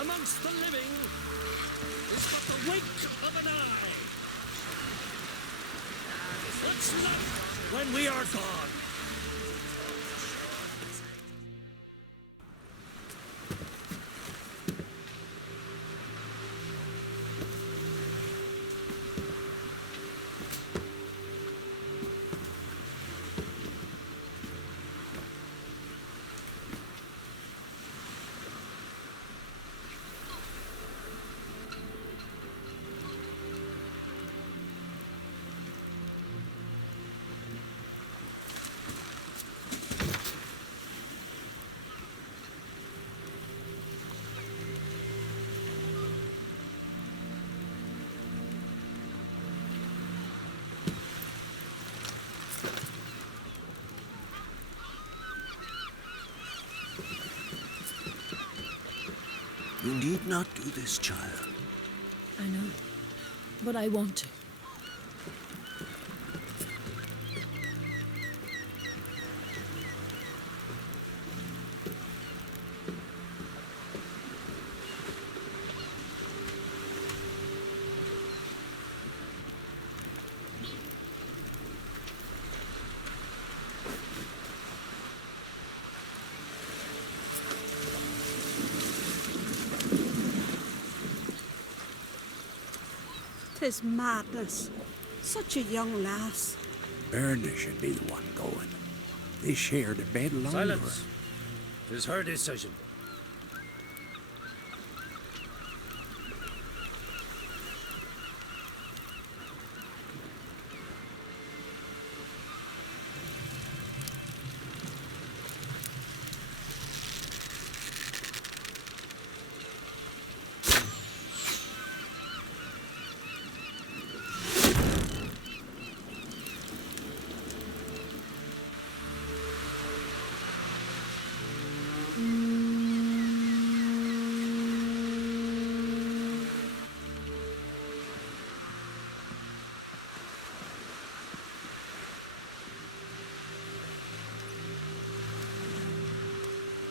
amongst the living is but the wink of an eye. What's left when we are gone? You need not do this, child. I know, but I want to. Tis madness. Such a young lass. Erna should be the one going. They shared a bed longer. Silence. 'Tis her decision.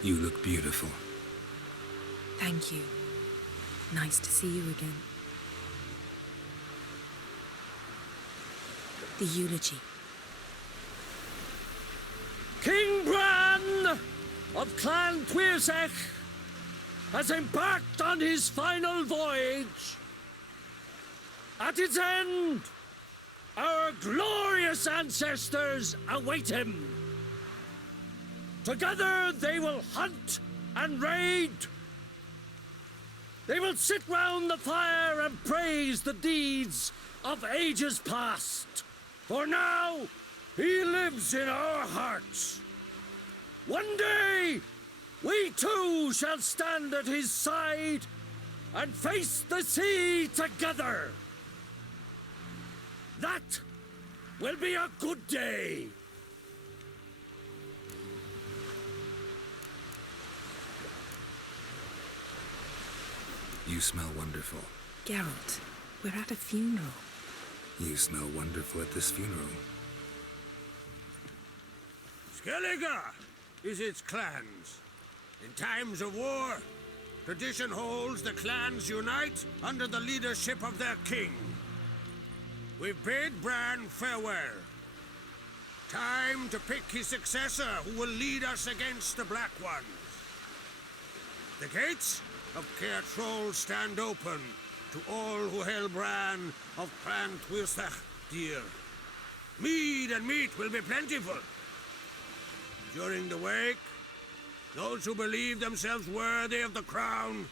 You look beautiful. Thank you. Nice to see you again. The eulogy. King Bran of Clan Tuirsech has embarked on his final voyage. At its end, our glorious ancestors await him. Together they will hunt and raid. They will sit round the fire and praise the deeds of ages past. For now, he lives in our hearts. One day, we too shall stand at his side and face the sea together. That will be a good day. You smell wonderful. Geralt, we're at a funeral. You smell wonderful at this funeral. Skellige is its clans. In times of war, tradition holds the clans unite under the leadership of their king. We've bid Bran farewell. Time to pick his successor who will lead us against the Black Ones. The gates of Caer Troll stand open to all who held Bran of Clan Tuirsech dear. Mead and meat will be plentiful. During the wake, those who believe themselves worthy of the crown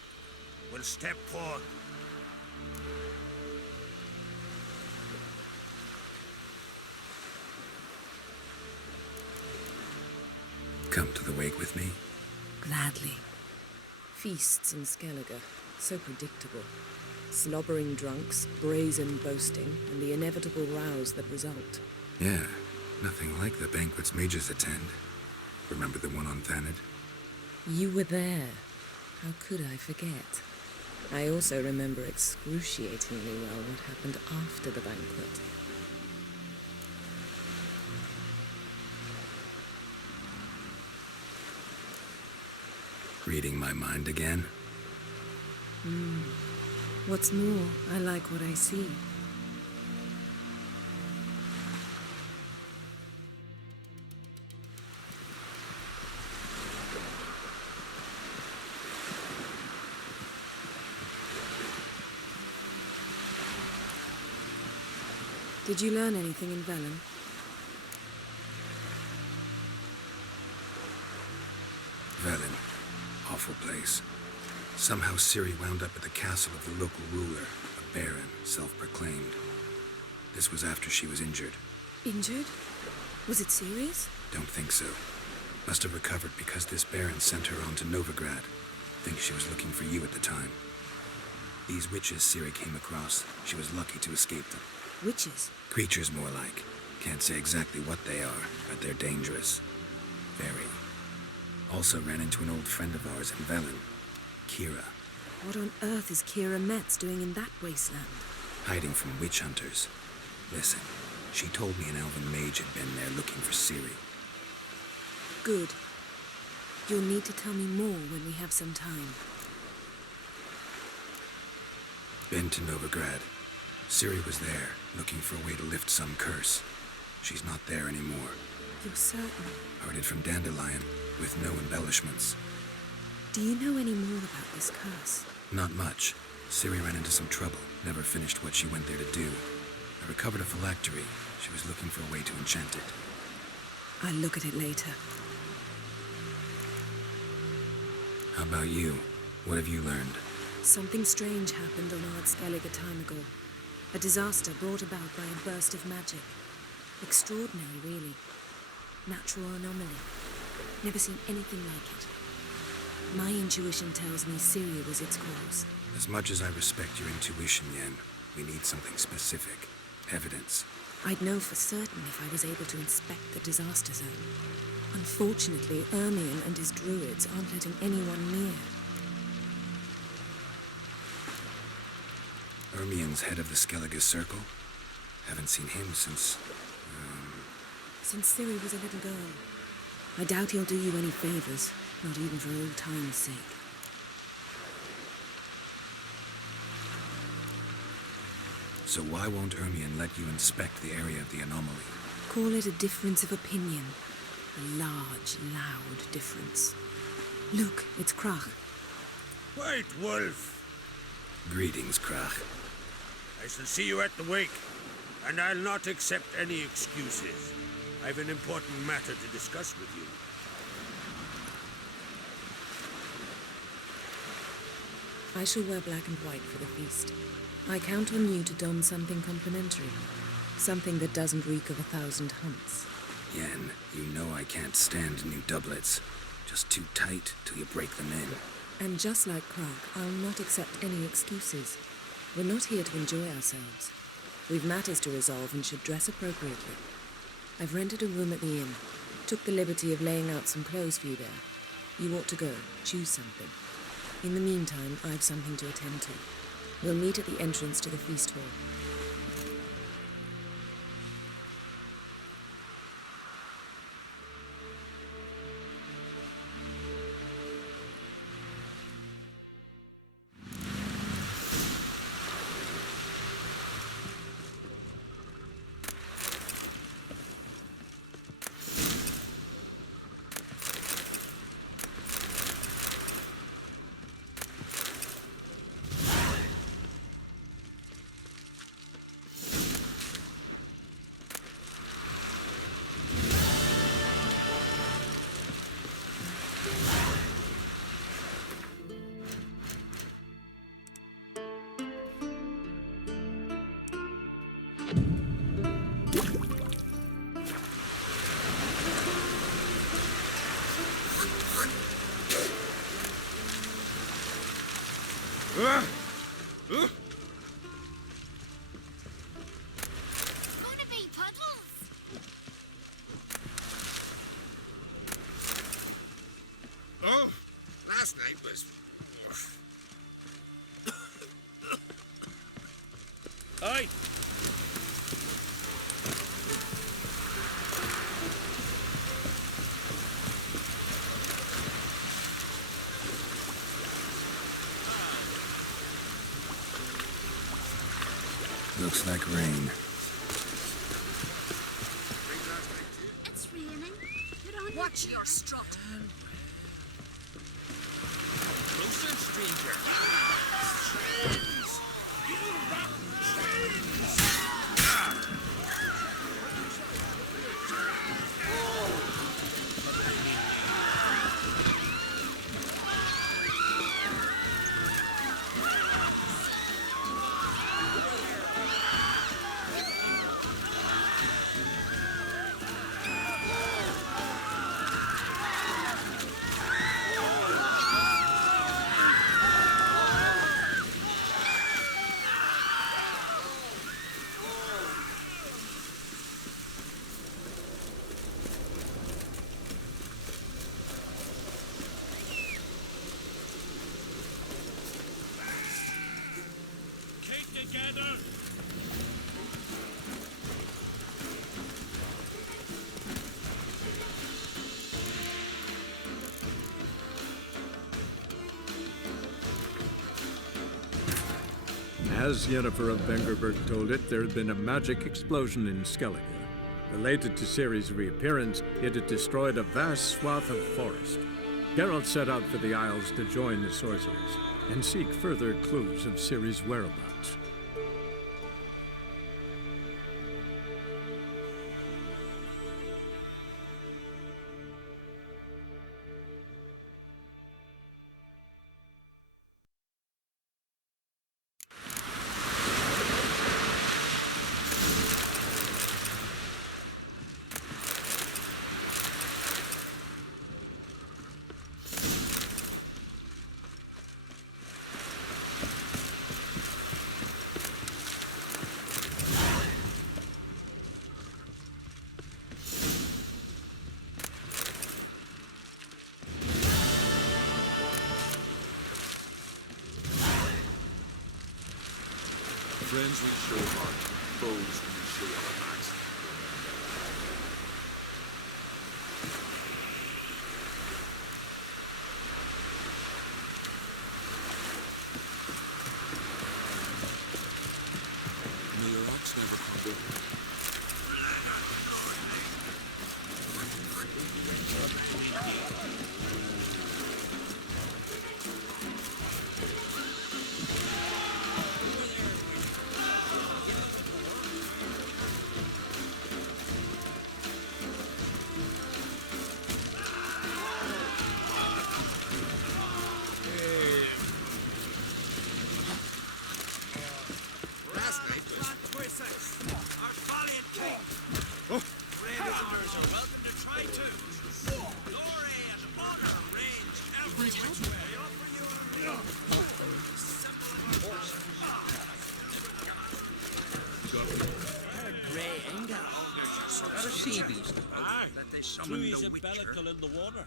will step forth. Come to the wake with me. Gladly. Feasts in Skellige, so predictable. Slobbering drunks, brazen boasting, and the inevitable rows that result. Yeah, nothing like the banquets mages attend. Remember the one on Thanedd? You were there. How could I forget? I also remember excruciatingly well what happened after the banquet. Reading my mind again? What's more, I like what I see. Did you learn anything in Velen? Velen. Awful place. Somehow Ciri wound up at the castle of the local ruler, a baron, self-proclaimed. This was after she was injured. Injured? Was it serious? Don't think so. Must have recovered because this baron sent her on to Novigrad. Think she was looking for you at the time. These witches Ciri came across, she was lucky to escape them. Witches? Creatures, more like. Can't say exactly what they are, but they're dangerous. Very. Also ran into an old friend of ours in Velen, Kira. What on earth is Kira Metz doing in that wasteland? Hiding from witch hunters. Listen, she told me an elven mage had been there looking for Ciri. Good. You'll need to tell me more when we have some time. Been to Novigrad. Ciri was there, looking for a way to lift some curse. She's not there anymore. You're certain? Heard it from Dandelion, with no embellishments. Do you know any more about this curse? Not much. Ciri ran into some trouble, never finished what she went there to do. I recovered a phylactery. She was looking for a way to enchant it. I'll look at it later. How about you? What have you learned? Something strange happened on Ard Skellige a time ago. A disaster brought about by a burst of magic. Extraordinary, really. Natural anomaly. Never seen anything like it. My intuition tells me Ciri was its cause. As much as I respect your intuition, Yen, we need something specific. Evidence. I'd know for certain if I was able to inspect the disaster zone. Unfortunately, Ermion and his druids aren't letting anyone near. Ermion's head of the Skellige Circle? Haven't seen him since... Since Ciri was a little girl. I doubt he'll do you any favors, not even for old time's sake. So why won't Ermion let you inspect the area of the anomaly? Call it a difference of opinion. A large, loud difference. Look, it's Krach. White Wolf, Greetings, Krach. I shall see you at the wake, and I'll not accept any excuses. I've an important matter to discuss with you. I shall wear black and white for the feast. I count on you to don something complimentary. Something that doesn't reek of 1,000 hunts. Yen, you know I can't stand new doublets. Just too tight till you break them in. And just like Krach, I'll not accept any excuses. We're not here to enjoy ourselves. We've matters to resolve and should dress appropriately. I've rented a room at the inn. Took the liberty of laying out some clothes for you there. You ought to go. Choose something. In the meantime, I've something to attend to. We'll meet at the entrance to the feast hall. Gonna be puddles. Oh, last night was... Aye. Looks like rain. It's raining. Put on Watch your strut. Closer, stranger. Together. As Yennefer of Vengerberg told it, there had been a magic explosion in Skellige. Related to Ciri's reappearance, it had destroyed a vast swath of forest. Geralt set out for the Isles to join the sorcerers and seek further clues of Ciri's whereabouts. Friends we show heart, foes we show our backs. May your ox never come forward. Threw his umbilical in the water,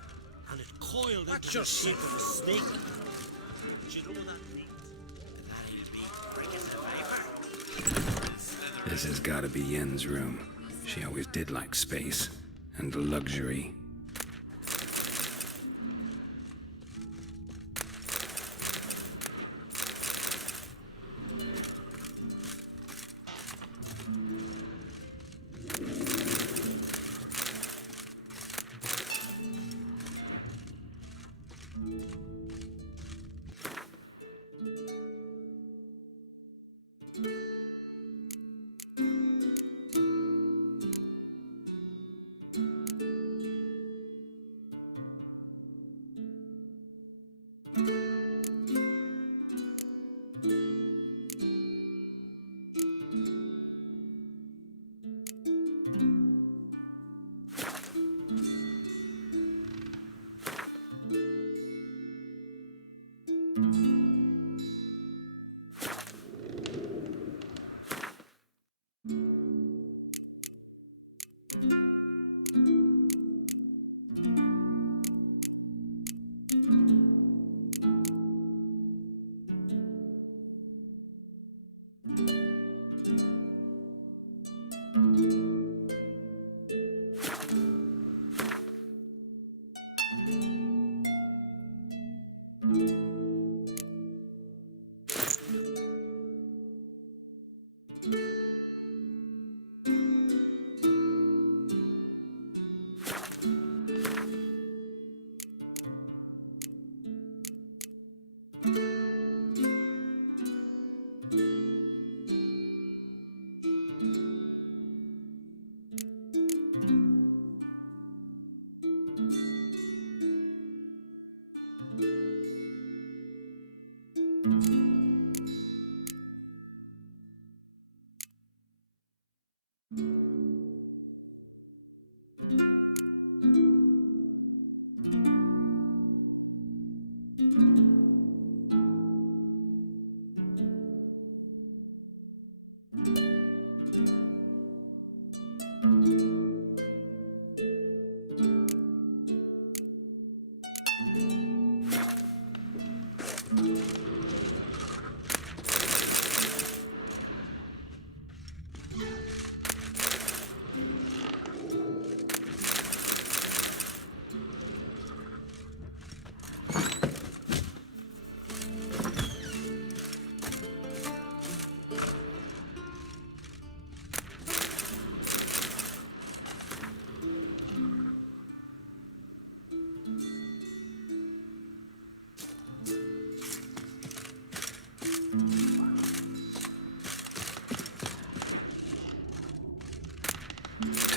and it coiled into the shape of a snake. Do you know what that means? This has got to be Yen's room. She always did like space and luxury.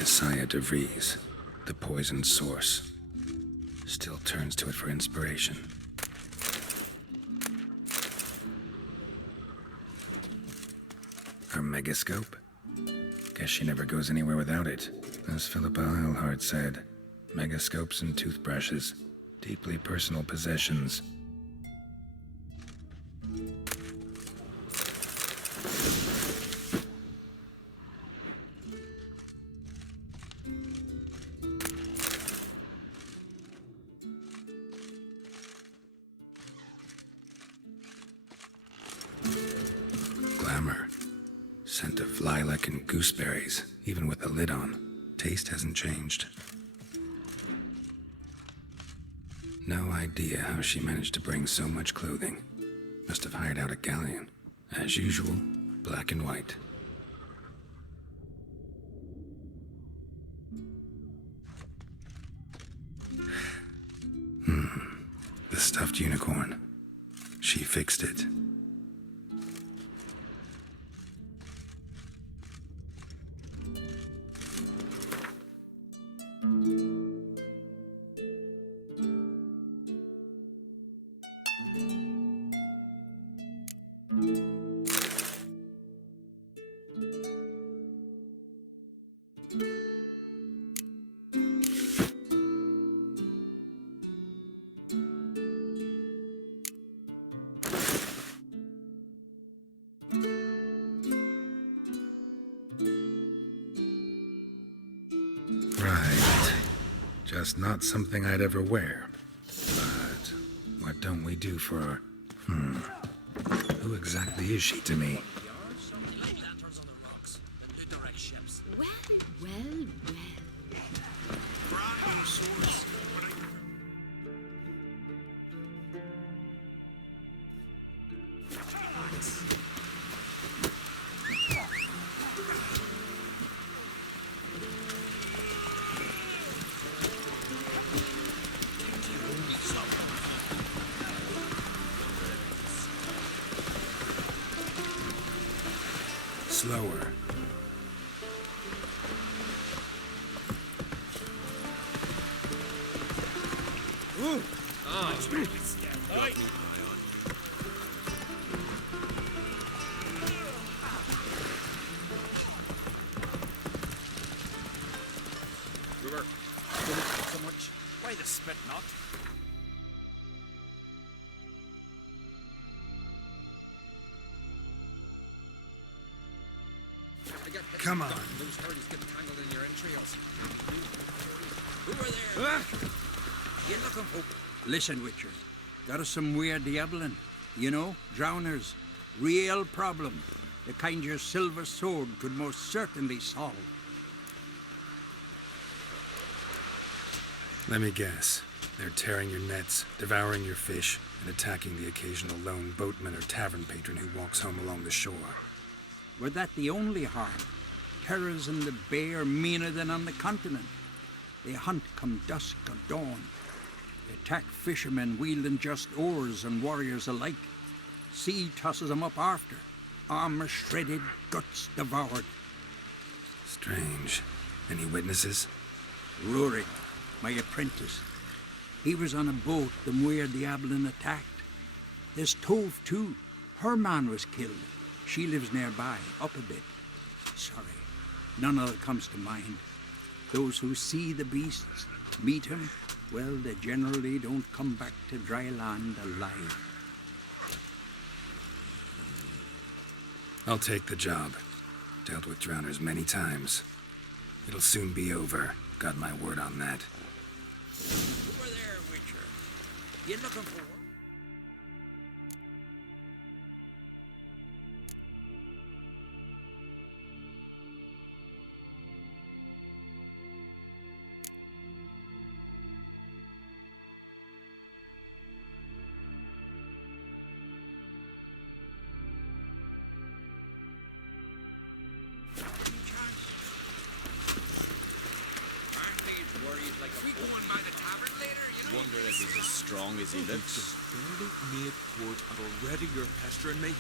Saya DeVries, the poisoned source, still turns to it for inspiration. Her megascope? Guess she never goes anywhere without it. As Philippa Eilhart said, megascopes and toothbrushes, deeply personal possessions. Glamour. Scent of lilac and gooseberries, even with the lid on. Taste hasn't changed. No idea how she managed to bring so much clothing. Must have hired out a galleon. As usual, black and white. The stuffed unicorn. She fixed it. Right. Just not something I'd ever wear. But what don't we do for her? Who exactly is she to me? Well, well, well. Slower. River, don't eat so much. Why the spit not? Come on. Those hurdies get tangled in your entrails. Who are there? You looking for? Listen, Witcher. Got us some weird diabling. You know, drowners. Real problem. The kind your silver sword could most certainly solve. Let me guess. They're tearing your nets, devouring your fish, and attacking the occasional lone boatman or tavern patron who walks home along the shore. Were that the only harm? Terrors in the bay are meaner than on the continent. They hunt come dusk or dawn. Attack fishermen wielding just oars and warriors alike. Sea tosses them up after. Armor shredded, guts devoured. Strange. Any witnesses? Rory, my apprentice. He was on a boat the Muir Diablin attacked. There's Tove, too. Her man was killed. She lives nearby, up a bit. Sorry, none of it comes to mind. Those who see the beasts, meet him, well, they generally don't come back to dry land alive. I'll take the job. Dealt with drowners many times. It'll soon be over. Got my word on that. Who are there, Witcher? You looking for work? Wonder if he's as strong as he looks. Just barely made port and already you're pestering me.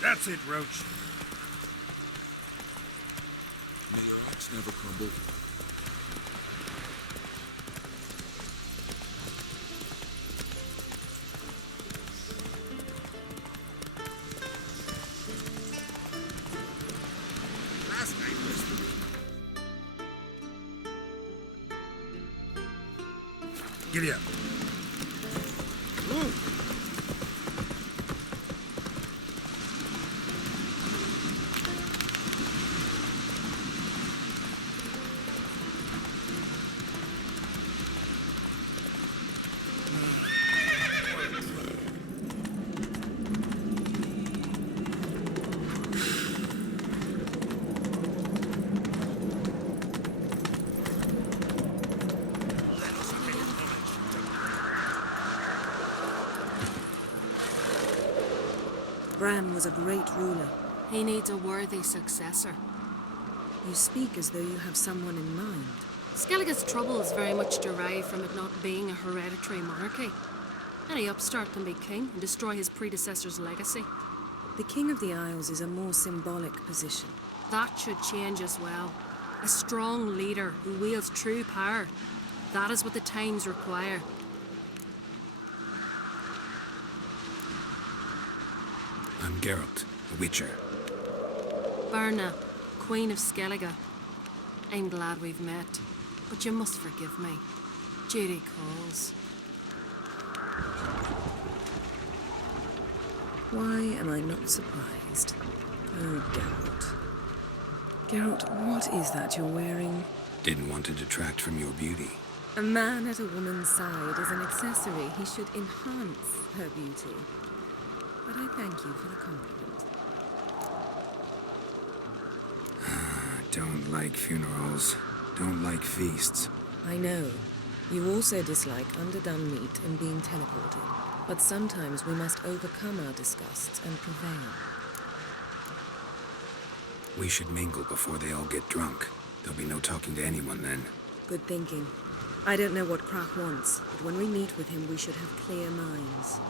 That's it, Roach. May your axe never crumble. Last night was Giddy up. Bran was a great ruler. He needs a worthy successor. You speak as though you have someone in mind. Skellige's troubles very much derive from it not being a hereditary monarchy. Any upstart can be king and destroy his predecessor's legacy. The King of the Isles is a more symbolic position. That should change as well. A strong leader who wields true power. That is what the times require. I'm Geralt, a Witcher. Berna, Queen of Skellige. I'm glad we've met, but you must forgive me. Duty calls. Why am I not surprised? Oh, Geralt. Geralt, what is that you're wearing? Didn't want to detract from your beauty. A man at a woman's side is an accessory. He should enhance her beauty. But I thank you for the compliment. Don't like funerals. Don't like feasts. I know. You also dislike underdone meat and being teleported. But sometimes we must overcome our disgusts and prevail. We should mingle before they all get drunk. There'll be no talking to anyone then. Good thinking. I don't know what Krach wants, but when we meet with him, we should have clear minds.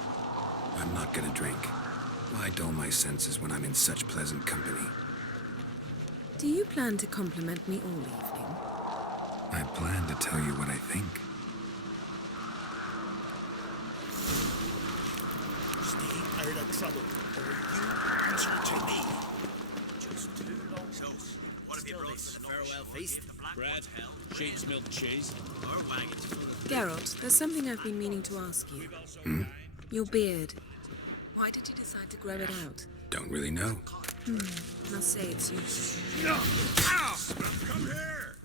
I'm not gonna drink. Why dull my senses when I'm in such pleasant company? Do you plan to compliment me all evening? I plan to tell you what I think. Stay out of trouble, or you answer to me. Just too long. So, what have you brought for the farewell feast? Bread, sheep's milk cheese. Or wagons? Geralt, there's something I've been meaning to ask you. Your beard. Why did you decide to grow it out? Don't really know. Must say it's useful. Ow! Come here!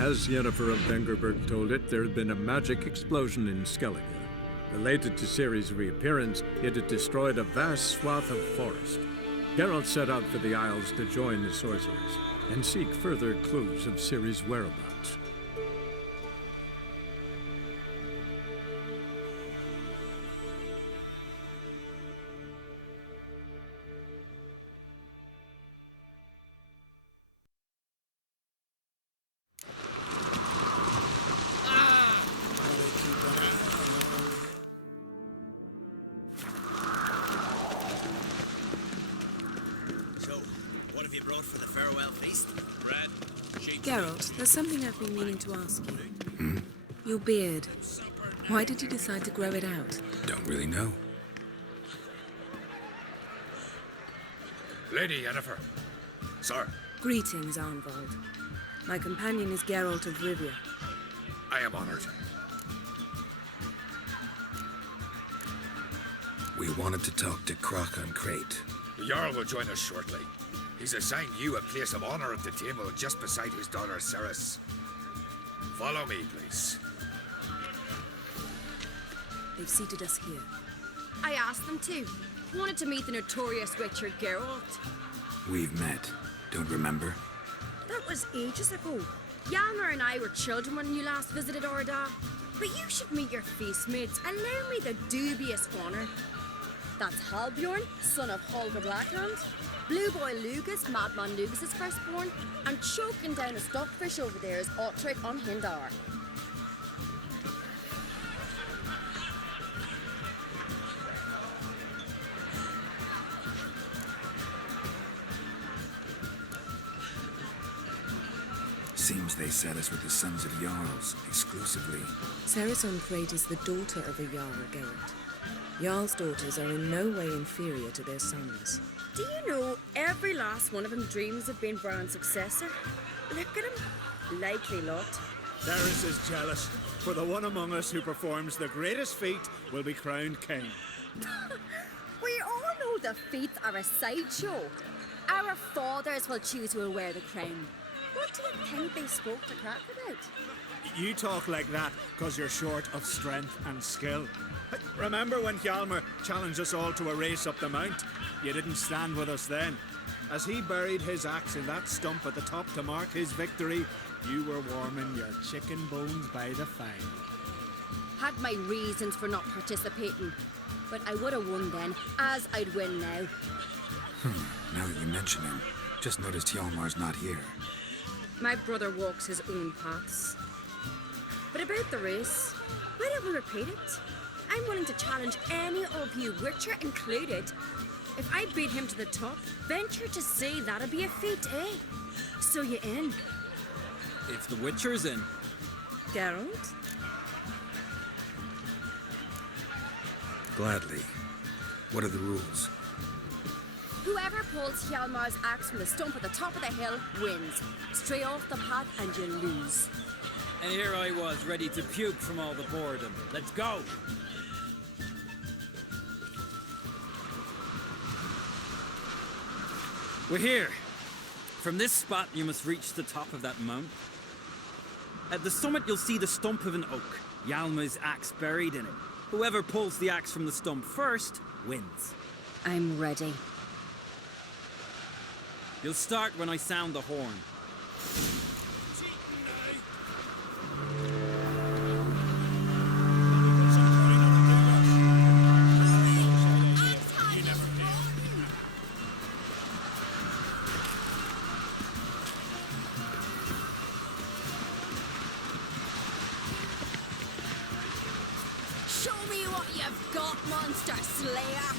As Yennefer of Vengerberg told it, there had been a magic explosion in Skellige. Related to Ciri's reappearance, it had destroyed a vast swath of forest. Geralt set out for the Isles to join the sorcerers and seek further clues of Ciri's whereabouts. Geralt, there's something I've been meaning to ask you. Your beard. Why did you decide to grow it out? Don't really know. Lady Yennefer. Sir. Greetings, Arnvald. My companion is Geralt of Rivia. I am honored. We wanted to talk to Crach Crate. The Jarl will join us shortly. He's assigned you a place of honor at the table just beside his daughter Ceres. Follow me, please. They've seated us here. I asked them to. Wanted to meet the notorious Witcher Geralt. We've met. Don't remember? That was ages ago. Hjalmar and I were children when you last visited Orda. But you should meet your feast mates. Allow me the dubious honor. That's Halbjorn, son of Holger Blackhand. Blue Boy Lugus, Madman Lugus' firstborn. And choking down a stockfish over there is Otric on Hindar. Seems they set us with the sons of Jarls, exclusively. Ceres Crate is the daughter of a Jarl, Geralt. Jarl's daughters are in no way inferior to their sons. Do you know every last one of them dreams of being Bran's successor? Look at him. Likely lot. Ceres is jealous, for the one among us who performs the greatest feat will be crowned king. We all know the feats are a sideshow. Our fathers will choose who will wear the crown. What do you think they spoke to Crach about? You talk like that because you're short of strength and skill. Remember when Hjalmar challenged us all to a race up the mount? You didn't stand with us then. As he buried his axe in that stump at the top to mark his victory, you were warming your chicken bones by the fire. Had my reasons for not participating, but I would have won then, as I'd win now. Now that you mention him, just noticed Hjalmar's not here. My brother walks his own paths. But about the race, why don't we repeat it? I'm willing to challenge any of you, Witcher included. If I beat him to the top, venture to say that'd be a feat, eh? So you in? If the Witcher's in. Geralt? Gladly. What are the rules? Whoever pulls Hjalmar's axe from the stump at the top of the hill wins. Stray off the path and you lose. And here I was, ready to puke from all the boredom. Let's go! We're here. From this spot, you must reach the top of that mount. At the summit, you'll see the stump of an oak. Hjalmar's axe buried in it. Whoever pulls the axe from the stump first wins. I'm ready. You'll start when I sound the horn. Show me what you've got, monster slayer!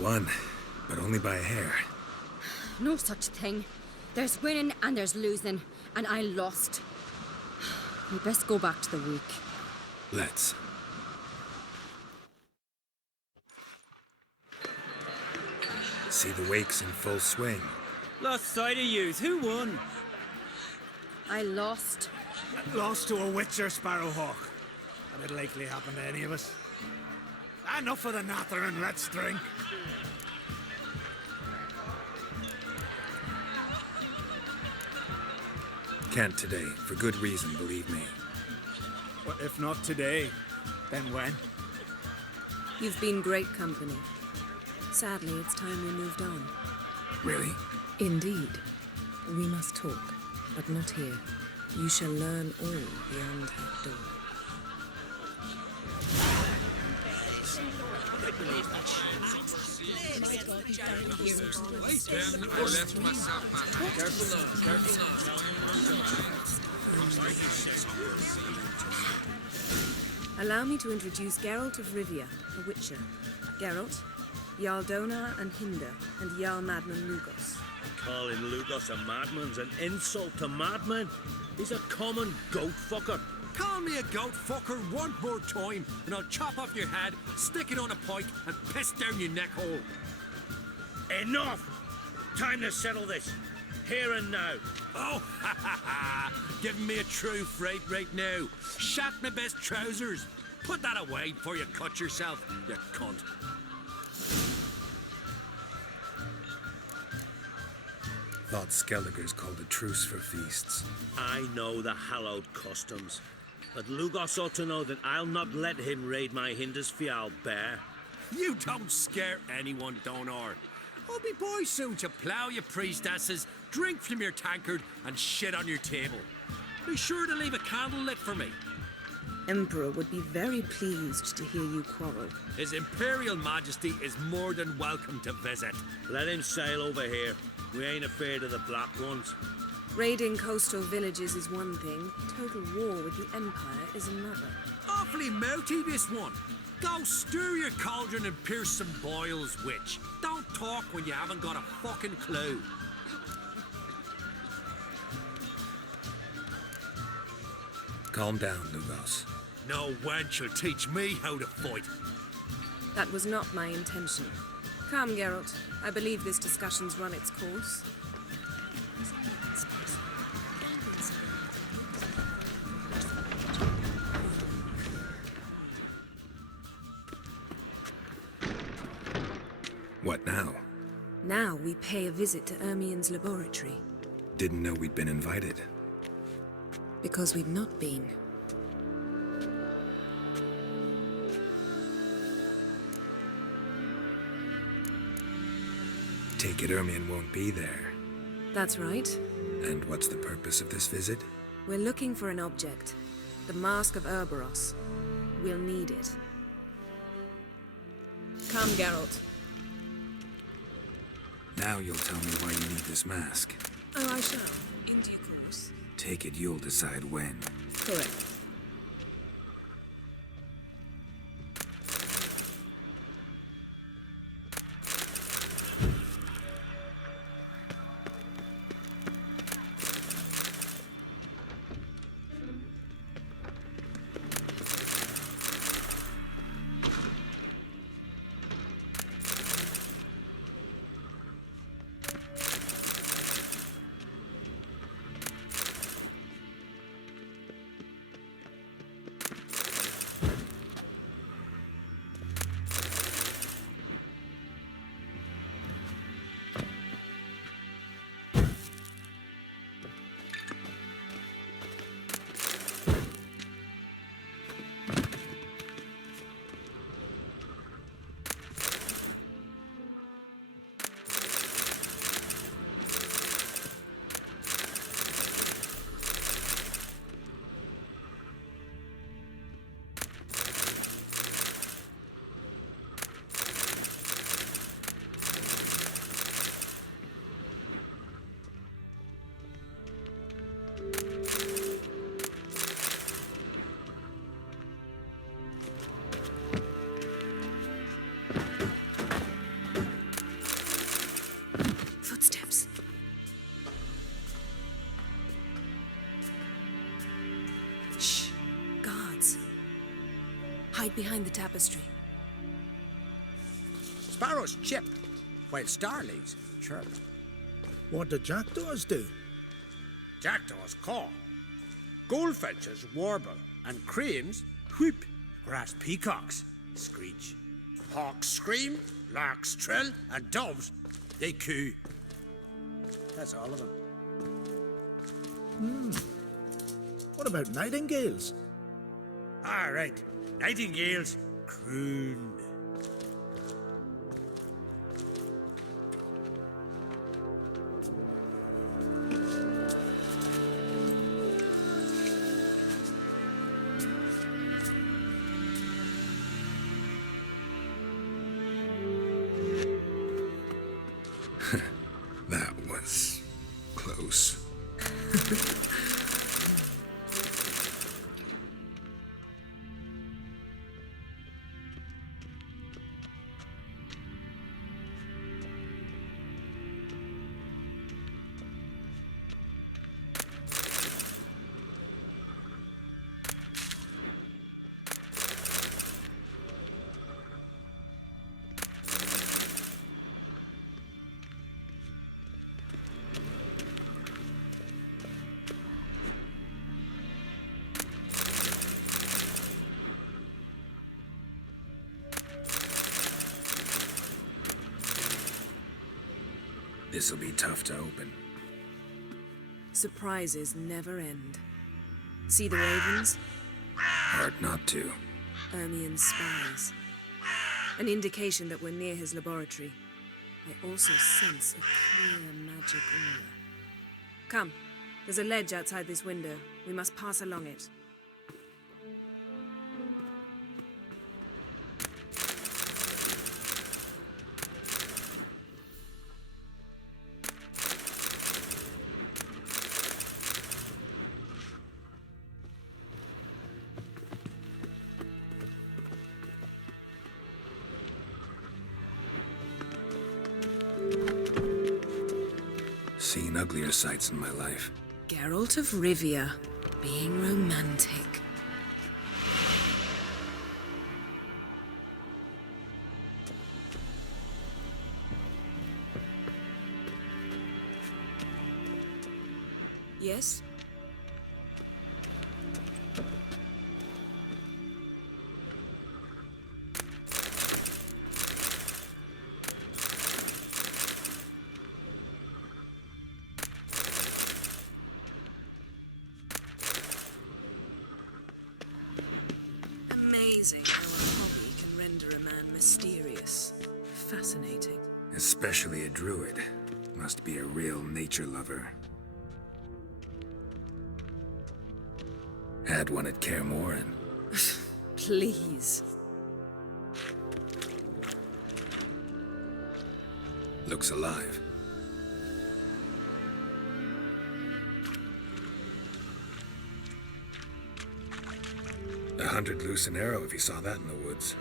won, but only by a hair. No such thing. There's winning and there's losing, and I lost. We best go back to the week. Let's. See the wakes in full swing. Lost sight of yous. Who won? I lost. Lost to a witcher, Sparrowhawk. And it'll likely happen to any of us. Enough of the natter and let's drink. Can't today, for good reason, believe me. But if not today, then when? You've been great company. Sadly, it's time we moved on. Really? Indeed. We must talk, but not here. You shall learn all beyond that door. Allow me to introduce Geralt of Rivia, a witcher. Geralt, Jarl Dona and Hinder, and Jarl Madman Lugos. Calling Lugos a madman's an insult to madmen. He's a common goat fucker. Call me a goat fucker one more time, and I'll chop off your head, stick it on a pike, and piss down your neck hole. Enough! Time to settle this. Here and now. Oh, ha ha ha! Giving me a true fright right now. Shat my best trousers. Put that away before you cut yourself, you cunt. Thought Skellige's called a truce for feasts. I know the hallowed customs, but Lugos ought to know that I'll not let him raid my Hinder's Fial bear. You don't scare anyone, Donar. I'll be boy soon to plough your priestesses, drink from your tankard, and shit on your table. Be sure to leave a candle lit for me. Emperor would be very pleased to hear you quarrel. His Imperial Majesty is more than welcome to visit. Let him sail over here. We ain't afraid of the Black Ones. Raiding coastal villages is one thing. Total war with the Empire is another. Awfully mouthy, this one. Go stir your cauldron and pierce some boils, witch. Don't talk when you haven't got a fucking clue. Calm down, Lugos. No wench will teach me how to fight. That was not my intention. Come, Geralt. I believe this discussion's run its course. What now? Now we pay a visit to Ermien's laboratory. Didn't know we'd been invited. Because we've not been. Take it Ermien won't be there. That's right. And what's the purpose of this visit? We're looking for an object. The Mask of Urboros. We'll need it. Come, Geralt. Now you'll tell me why you need this mask. Oh, I shall. In due course. Take it you'll decide when. Correct. Hide behind the tapestry. Sparrows chip, while starlings chirp. What do jackdaws do? Jackdaws caw. Goldfinches warble, and cranes whoop, whereas peacocks screech. Hawks scream, larks trill, and doves, they coo. That's all of them. What about nightingales? All right, nightingales croon. That was close. This'll be tough to open. Surprises never end. See the ravens? Hard not to. Ermien's spies. An indication that we're near his laboratory. I also sense a clear magic aura. Come, there's a ledge outside this window. We must pass along it. Seen uglier sights in my life. Geralt of Rivia, being romantic. Yes? Amazing how a hobby can render a man mysterious. Fascinating. Especially a druid. Must be a real nature lover. Had one at Kaer Morhen. Please. Looks alive. A 100 loose an arrow if you saw that in the woods.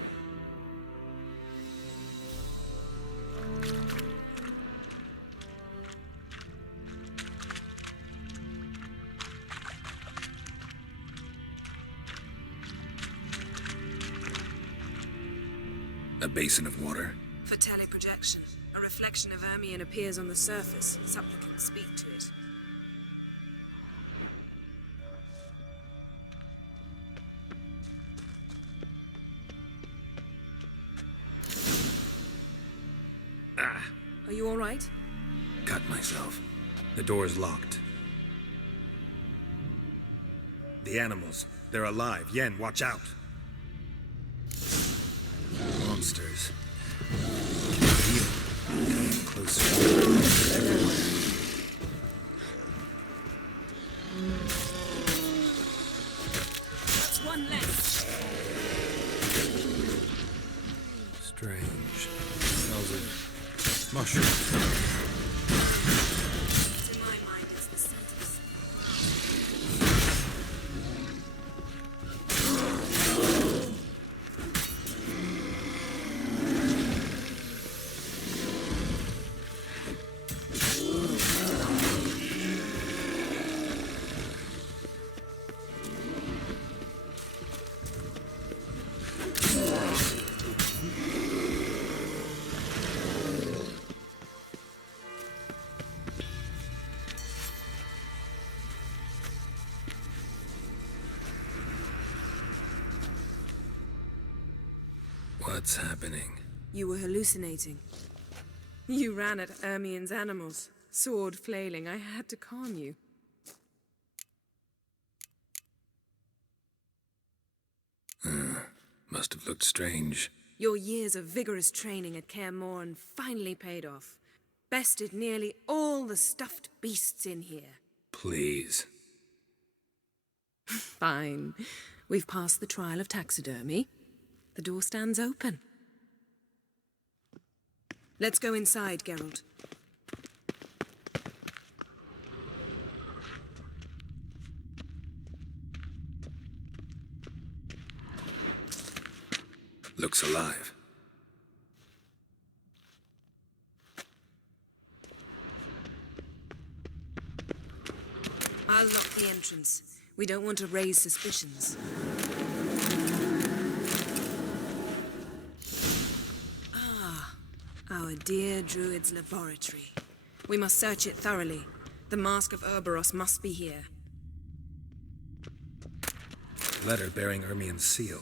A basin of water. For teleprojection, a reflection of Ermien appears on the surface. Supplicants speak to it. Are you all right? Cut myself. The door's locked. The animals, they're alive. Yen, watch out. Monsters. Coming closer. That's one less. Strange. Smells of mushrooms. To my mind, it's the scent. What's happening? You were hallucinating. You ran at Ermien's animals, sword flailing. I had to calm you. Must have looked strange. Your years of vigorous training at Kaer Morhen finally paid off. Bested nearly all the stuffed beasts in here. Please. Fine. We've passed the trial of taxidermy. The door stands open. Let's go inside, Geralt. Looks alive. I'll lock the entrance. We don't want to raise suspicions. Ah, our dear Druid's laboratory. We must search it thoroughly. The Mask of Urboros must be here. Letter bearing Ermien's seal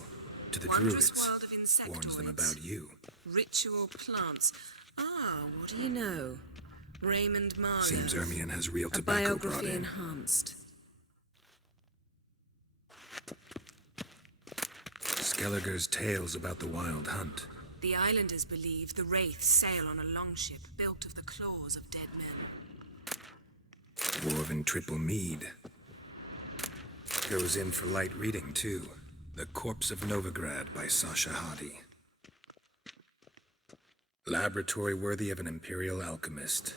to the Wondrous Druids. world of insectoids. Warns them about you. Ritual plants. Ah, what do you know? Raymond Marlowe. Seems Ermien has real A tobacco brought biography in. enhanced. Skellige's tales about the wild hunt. The islanders believe the wraiths sail on a longship built of the claws of dead men. Dwarven triple mead. Goes in for light reading, too. The Corpse of Novigrad by Sasha Hadi. Laboratory worthy of an imperial alchemist.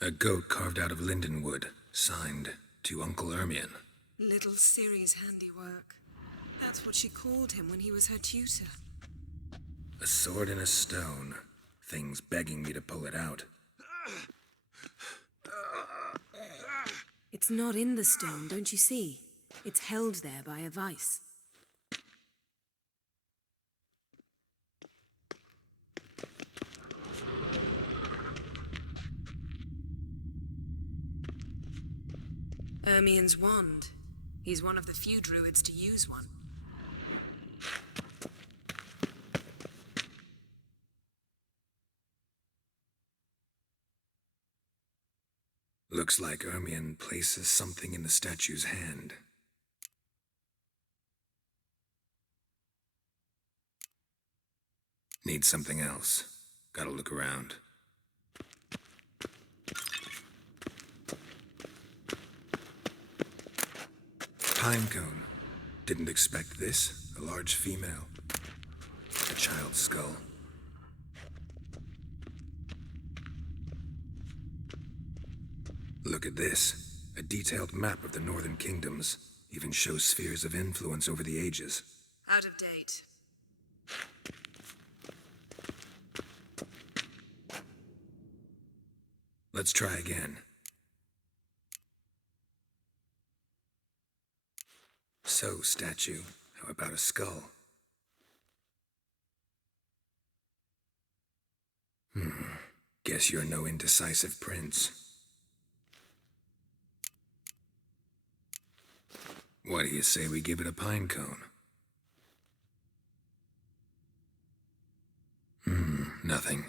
A goat carved out of lindenwood, signed to Uncle Ermien. Little Ciri's handiwork. That's what she called him when he was her tutor. A sword and a stone. Things begging me to pull it out. It's not in the stone, don't you see? It's held there by a vice. Ermien's wand. He's one of the few druids to use one. Looks like Ermien places something in the statue's hand. Need something else. Gotta look around. Pinecone. Didn't expect this. A large female. A child's skull. Look at this. A detailed map of the northern kingdoms. Even shows spheres of influence over the ages. Out of date. Let's try again. So, statue, how about a skull? Guess you're no indecisive prince. What do you say we give it a pine cone? Nothing.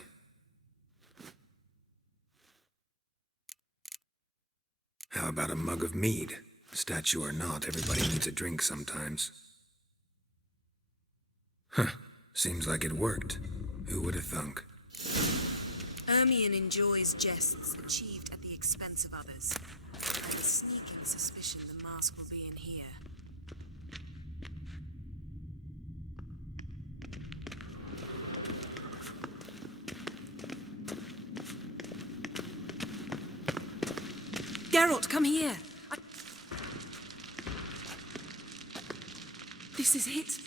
How about a mug of mead? Statue or not, everybody needs a drink sometimes. Seems like it worked. Who would have thunk? Ermien enjoys jests achieved at the expense of others. I have a sneaking suspicion the mask will be in here. Geralt, come here! This is it.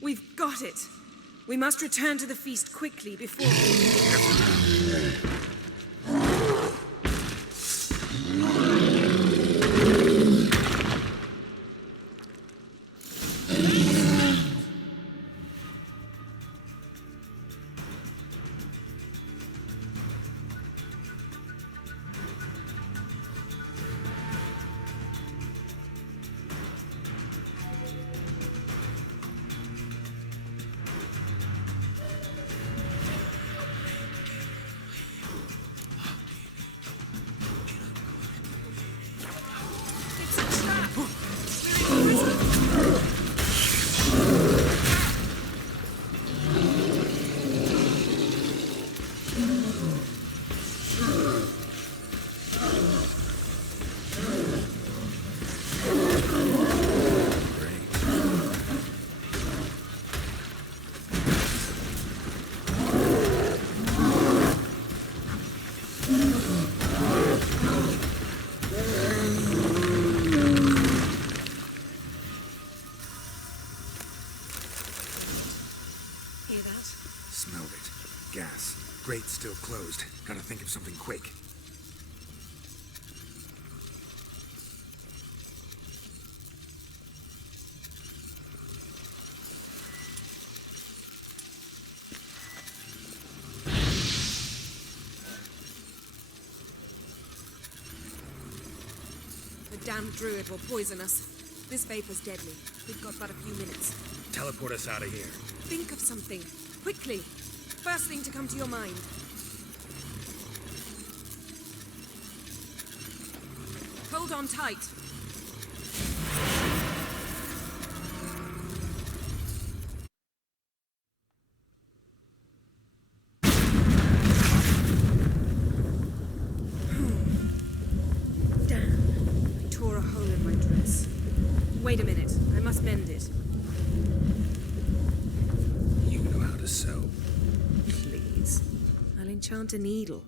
We've got it. We must return to the feast quickly before... grate's still closed. Gotta think of something quick. The damned druid will poison us. This vapor's deadly. We've got but a few minutes. Teleport us out of here. Think of something. Quickly. First thing to come to your mind. Hold on tight. Damn. I tore a hole in my dress. Wait a minute. I must mend it. You know how to sew. Please. I'll enchant a needle.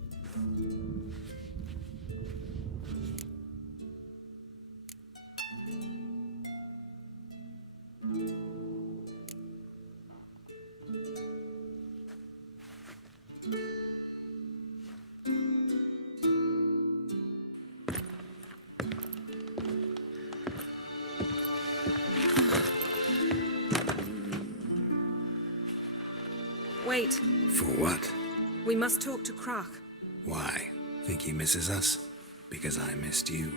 Wait. For what? We must talk to Croc. Why? Think he misses us? Because I missed you.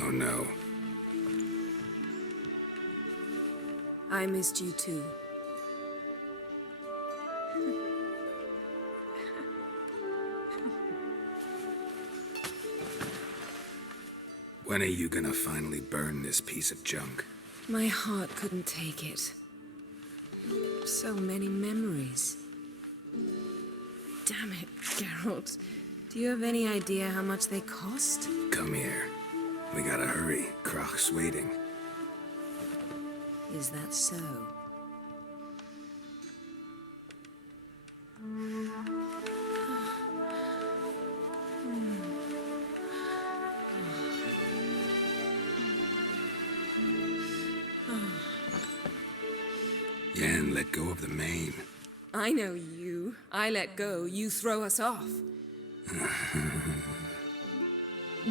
Oh no. I missed you too. When are you gonna finally burn this piece of junk? My heart couldn't take it. So many memories. Damn it, Geralt. Do you have any idea how much they cost? Come here. We gotta hurry. Croc's waiting. Is that so? Yen, let go of the mane. I know you. I let go, you throw us off.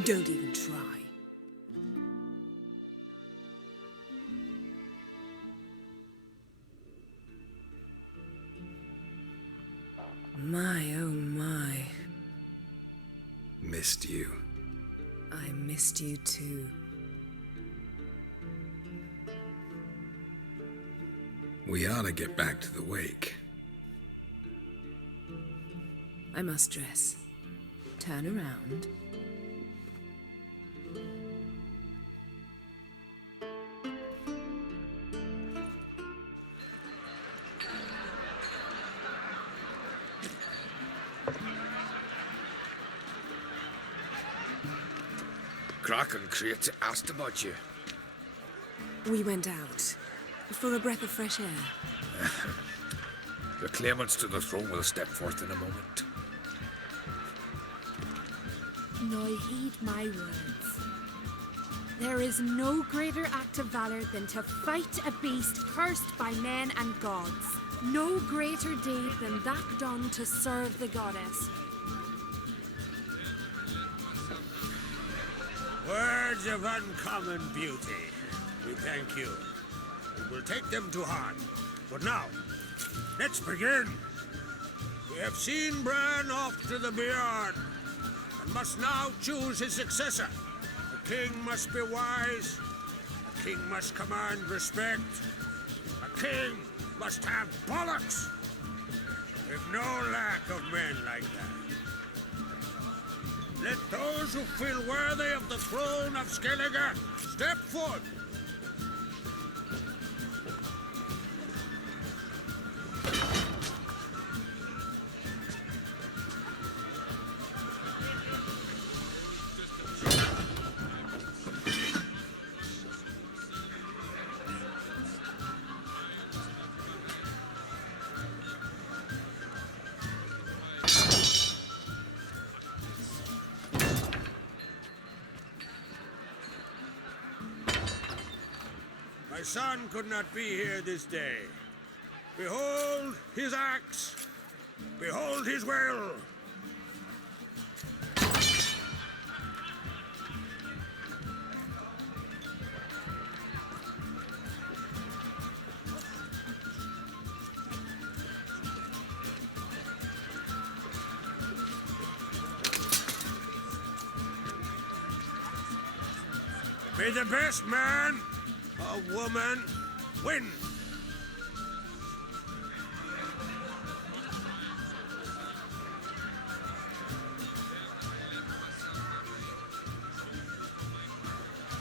Don't even try. My, oh my. Missed you. I missed you too. We ought to get back to the wake. I must dress. Turn around. Croc and Crate asked about you. We went out for a breath of fresh air. The claimants to the throne will step forth in a moment. Now heed my words. There is no greater act of valor than to fight a beast cursed by men and gods. No greater deed than that done to serve the goddess. Words of uncommon beauty. We thank you. We will take them to heart. But now, let's begin. We have seen Bran off to the beyond, and must now choose his successor. A king must be wise. A king must command respect. A king must have bollocks. We've no lack of men like that. Let those who feel worthy of the throne of Skellige step forth. son could not be here this day. Behold his axe. Behold his will. May the best man or woman win.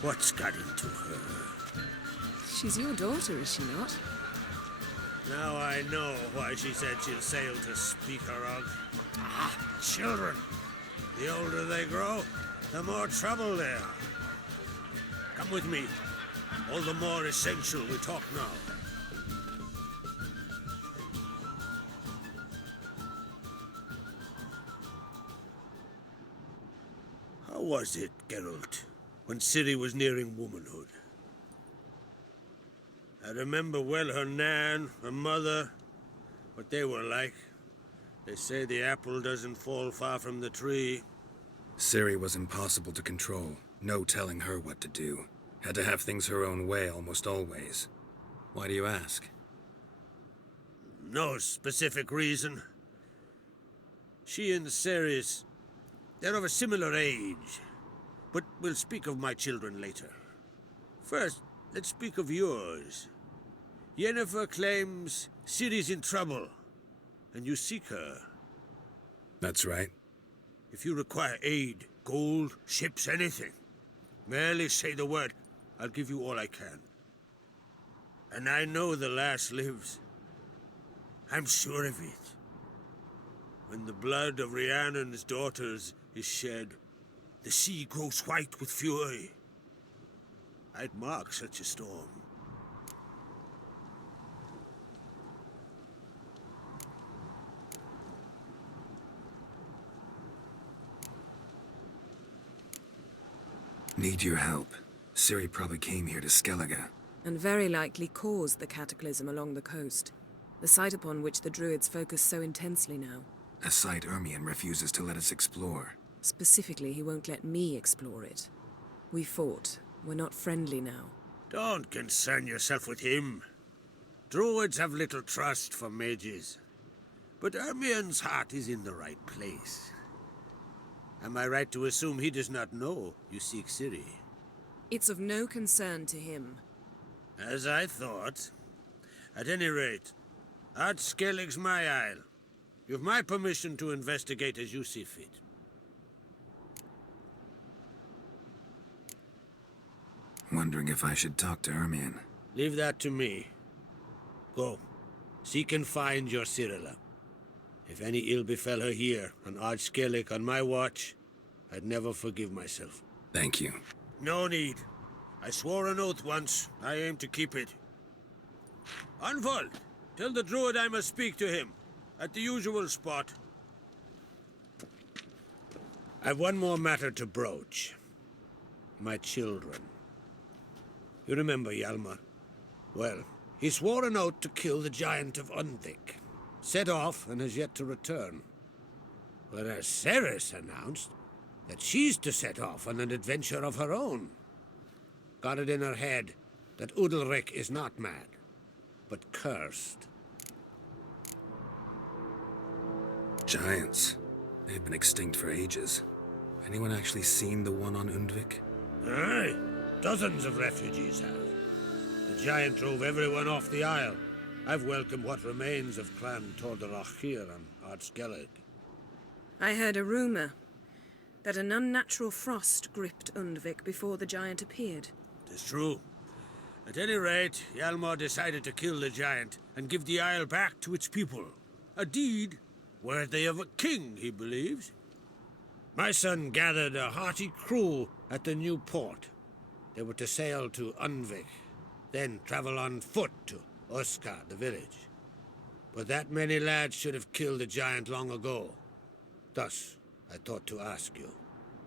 What's got into her? She's your daughter, is she not? Now I know why she said she'll sail to speak her of. Ah, children. The older they grow, the more trouble they are. Come with me. All the more essential we talk now. How was it, Geralt, when Ciri was nearing womanhood? I remember well her nan, her mother, what they were like. They say the apple doesn't fall far from the tree. Ciri was impossible to control. No telling her what to do. Had to have things her own way almost always. Why do you ask? No specific reason. She and Ceres, they're of a similar age. But we'll speak of my children later. First, let's speak of yours. Yennefer claims Ciri's in trouble, and you seek her. That's right. If you require aid, gold, ships, anything, merely say the word. I'll give you all I can. And I know the lass lives. I'm sure of it. When the blood of Rhiannon's daughters is shed, the sea grows white with fury. I'd mark such a storm. Need your help. Ciri probably came here to Skellige. And very likely caused the cataclysm along the coast. The site upon which the Druids focus so intensely now. A site Ermion refuses to let us explore. Specifically, he won't let me explore it. We fought. We're not friendly now. Don't concern yourself with him. Druids have little trust for mages. But Ermion's heart is in the right place. Am I right to assume he does not know you seek Ciri? It's of no concern to him. As I thought. At any rate, Ard Skellige's my isle. You've my permission to investigate as you see fit. Wondering if I should talk to Ermion. Leave that to me. Go. Seek and find your Cirilla. If any ill befell her here, on Ard Skellige on my watch, I'd never forgive myself. Thank you. No need. I swore an oath once. I aim to keep it. Unfold. Tell the druid I must speak to him. At the usual spot. I've one more matter to broach. My children. You remember Hjalmar? Well, he swore an oath to kill the giant of Undvik. Set off and has yet to return. Whereas Ceres announced that she's to set off on an adventure of her own. Got it in her head that Udalric is not mad, but cursed. Giants. They've been extinct for ages. Anyone actually seen the one on Undvik? Aye. Dozens of refugees have. The giant drove everyone off the isle. I've welcomed what remains of Clan Tordarach here on Ard Skellige. I heard a rumor that an unnatural frost gripped Undvik before the giant appeared. It's true. At any rate, Hjalmar decided to kill the giant and give the isle back to its people. A deed worthy of a king, he believes. My son gathered a hearty crew at the new port. They were to sail to Undvik, then travel on foot to Oskar, the village. But that many lads should have killed the giant long ago. Thus, I thought to ask you.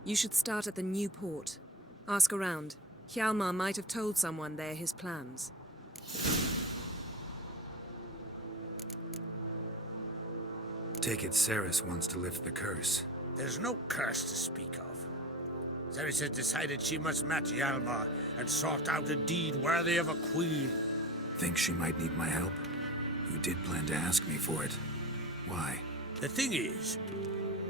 You should start at the new port. Ask around. Hjalmar might have told someone there his plans. Take it Ceres wants to lift the curse. There's no curse to speak of. Ceres has decided she must match Hjalmar and sort out a deed worthy of a queen. Think she might need my help? You did plan to ask me for it. Why? The thing is,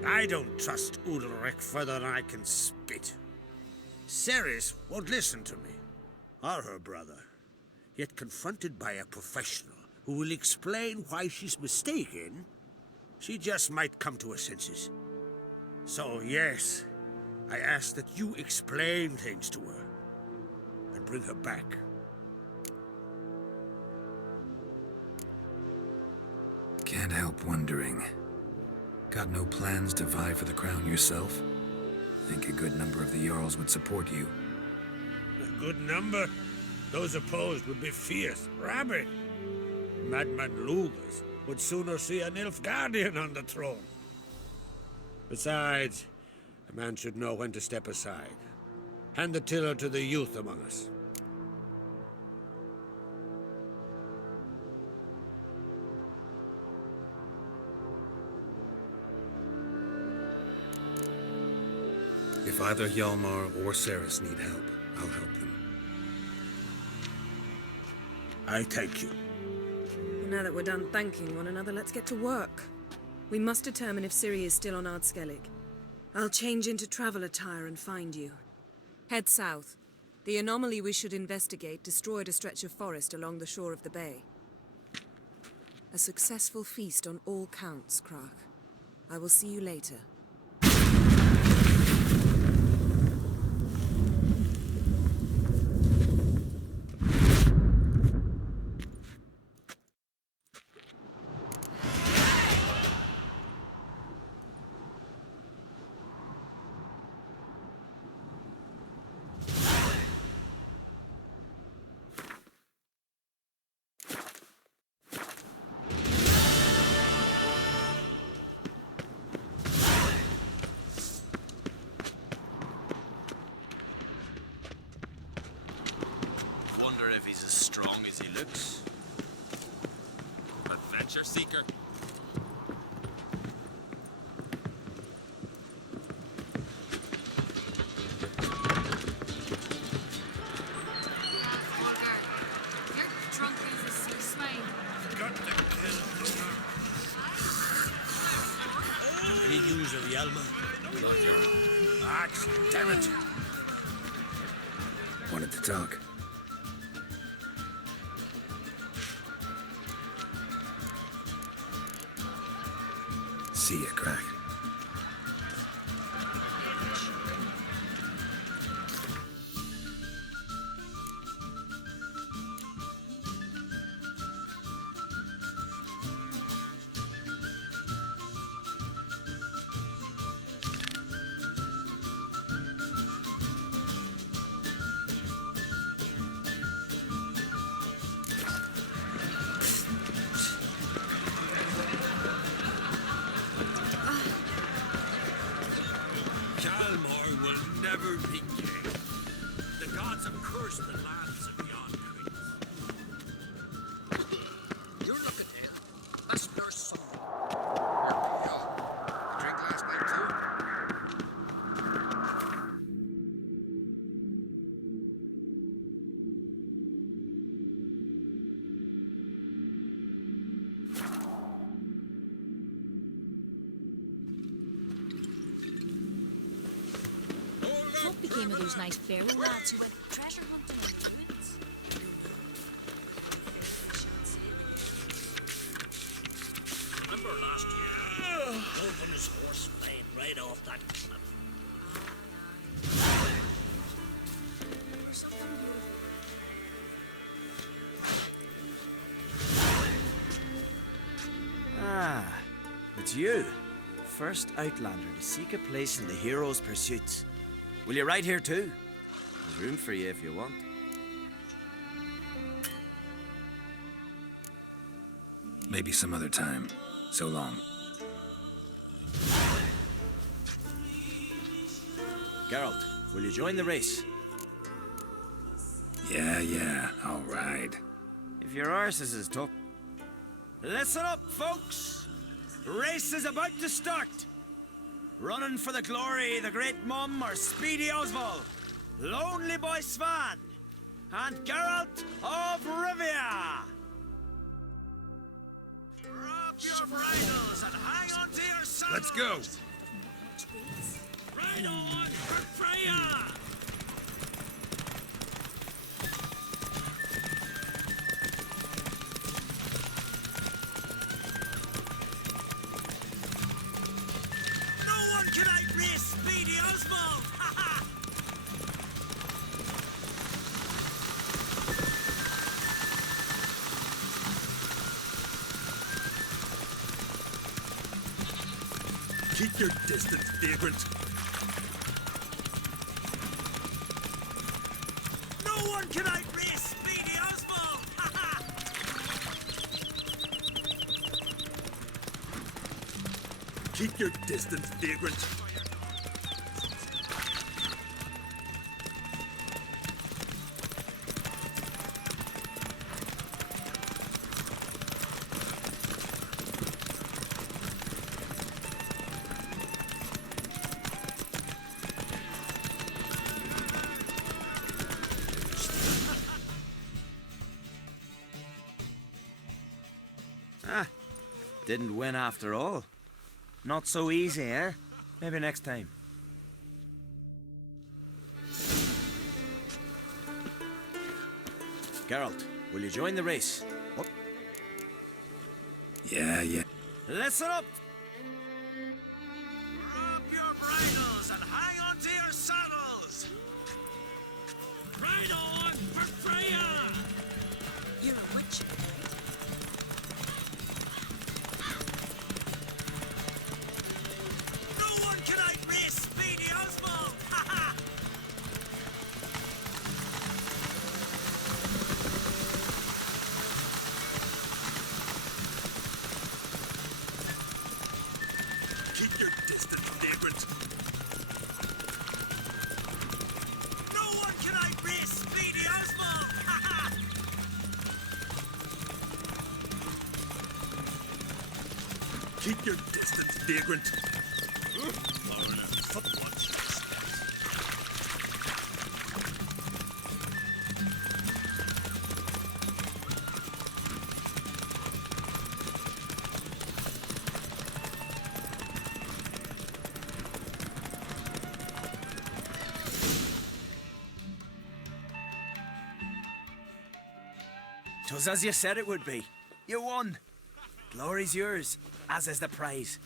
I don't trust Ulrich further than I can spit. Ceres won't listen to me, or her brother. Yet confronted by a professional who will explain why she's mistaken, she just might come to her senses. So yes, I ask that you explain things to her and bring her back. Can't help wondering. Got no plans to vie for the crown yourself? Think a good number of the Jarls would support you. A good number? Those opposed would be fierce, rabid. Madman Lugas would sooner see an Nilfgaardian on the throne. Besides, a man should know when to step aside. Hand the tiller to the youth among us. If either Hjalmar or Ceres need help, I'll help them. I thank you. Well, now that we're done thanking one another, let's get to work. We must determine if Ciri is still on Skellige. I'll change into travel attire and find you. Head south. The anomaly we should investigate destroyed a stretch of forest along the shore of the bay. A successful feast on all counts, Krach. I will see you later. Wonder if he's as strong as he looks. Adventure seeker. You're drunk as a sea swine. Got to kill Lugar. Any news of Hjalmar? Not yet. Axe, damn it! Wanted to talk. See ya, Crack. Hjalmar will never be king. The gods have cursed the lands of beyond queens. You're looking ill. That's nurse son. You're pale. You drink last night too? What became of those nice fairy lads who went treasure hunting with twins? Remember last year? Wolf and his horse flying right off that cliff. Or something beautiful. Ah, it's you. First Outlander to seek a place in the hero's pursuits. Will you ride here too? There's room for you if you want. Maybe some other time. So long. Geralt, will you join the race? Yeah, I'll ride. if your arse is as tough. Listen up, folks! The race is about to start. Running for the glory, the great mum, or Speedy Oswald, Lonely Boy Svan, and Geralt of Rivia. Drop your bridles and hang on to your saddles. Let's go. Ride on for Freya! No one can outrace Speedy Oswald! Ha ha! Keep your distance, vagrant. No one can outrace Speedy Oswald! Ha ha! Keep your distance, vagrant. Didn't win after all. Not so easy, eh? Maybe next time. Geralt, will you join the race? What? Yeah. Listen up! Drop your bridles and hang on to your saddles! Ride on for Freya! You're a witch, right? No one can outrace Speedy Oswald! Ha ha! Keep your distance, vagrant. No one can outrace Speedy Oswald! Ha ha! Keep your distance, vagrant. Twas as you said it would be. You won. Glory's yours, as is the prize.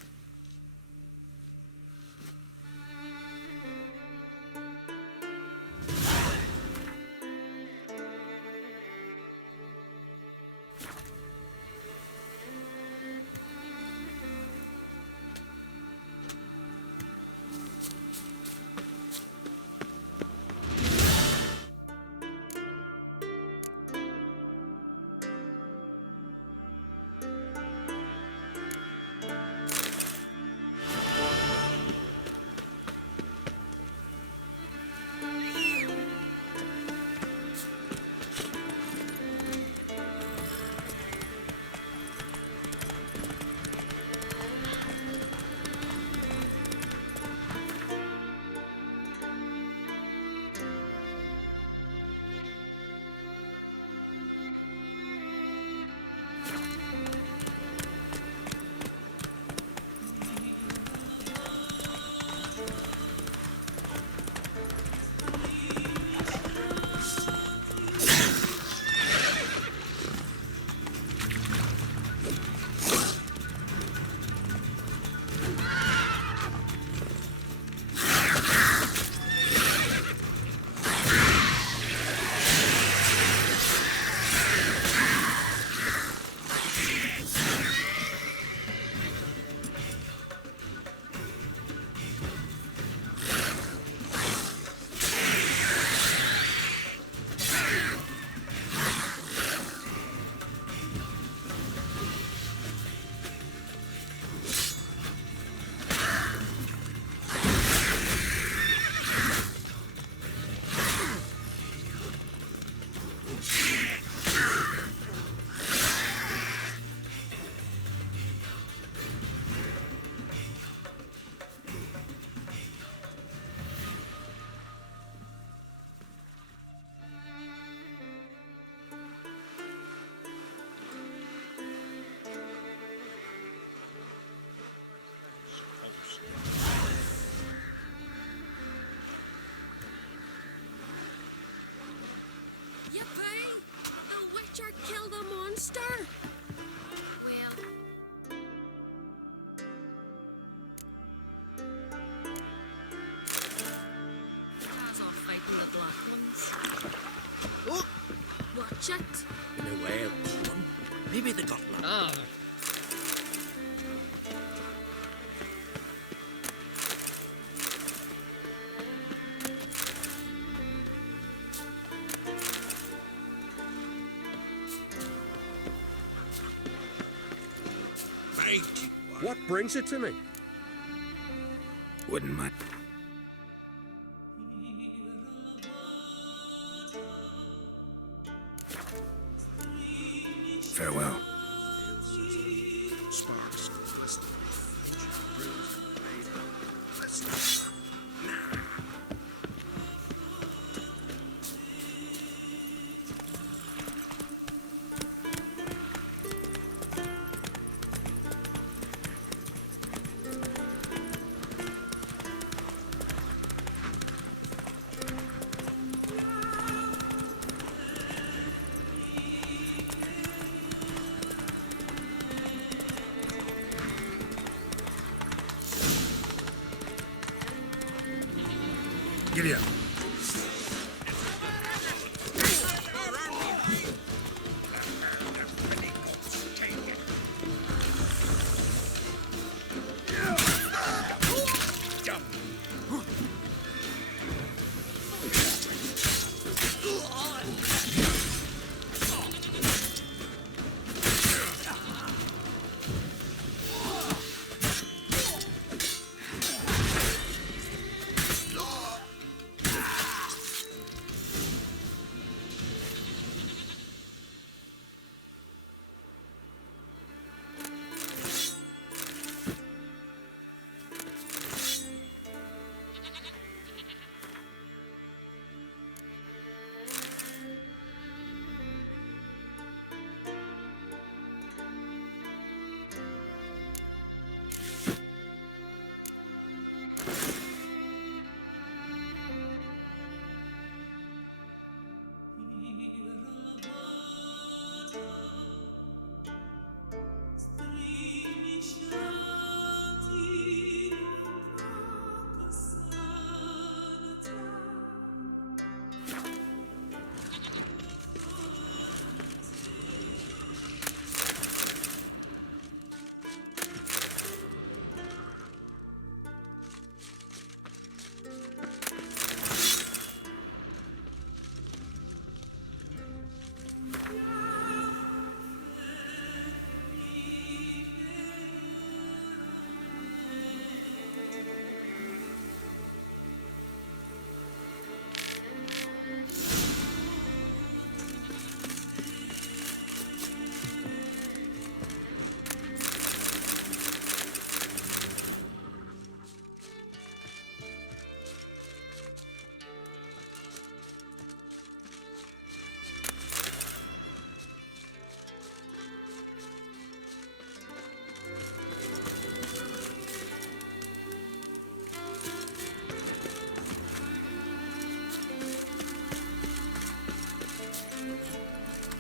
kill the monster. Well, as off fighting the black ones. Oh, Watch it. in a way of them. Maybe they got luck. Ah. Fight. What brings it to me? Wouldn't mind. Farewell. Sparks. Giddy up.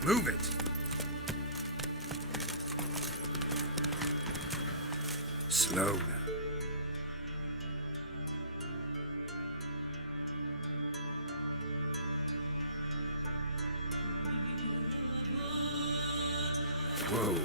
Move it. Slow now. Whoa.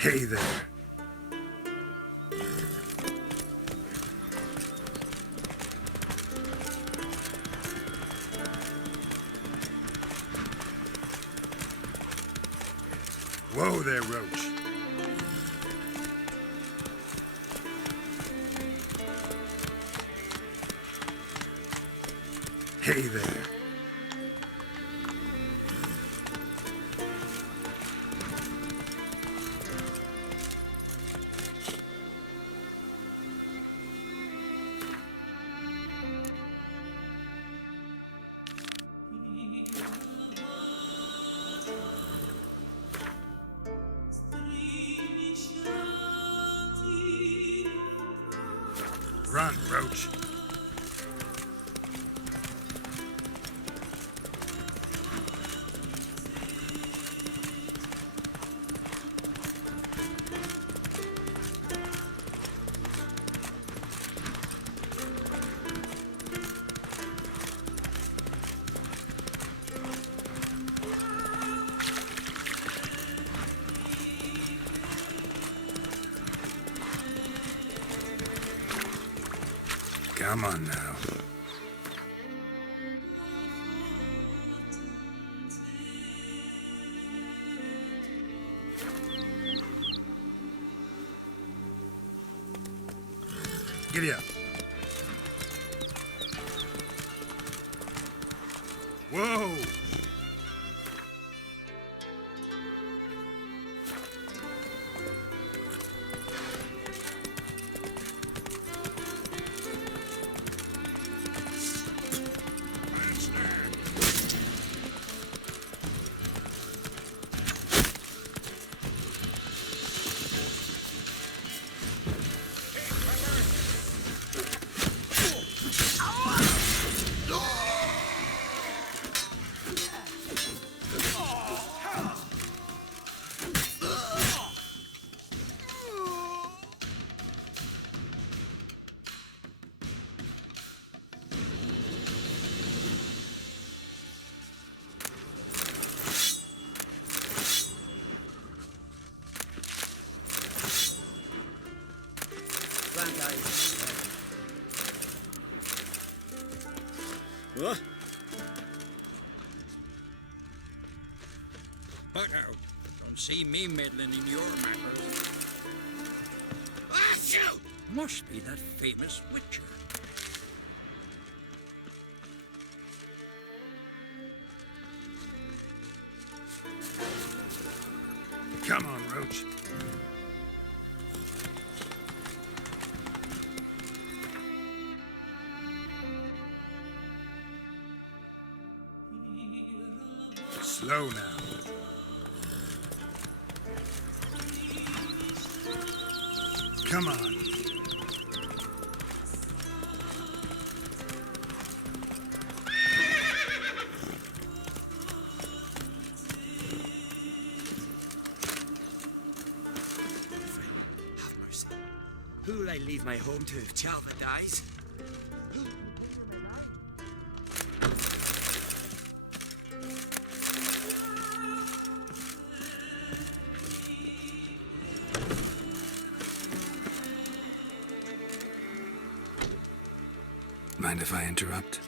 Hey there. Whoa there, Roach. Hey there. Run, Roach. Come on now. Giddy up. Whoa! What? But don't see me meddling in your matters. Ah, shoot! Must be that famous witcher. Come on, Roach. Slow now. Come on. Have mercy. Who'll I leave my home to if Chalva dies? Mind if I interrupt?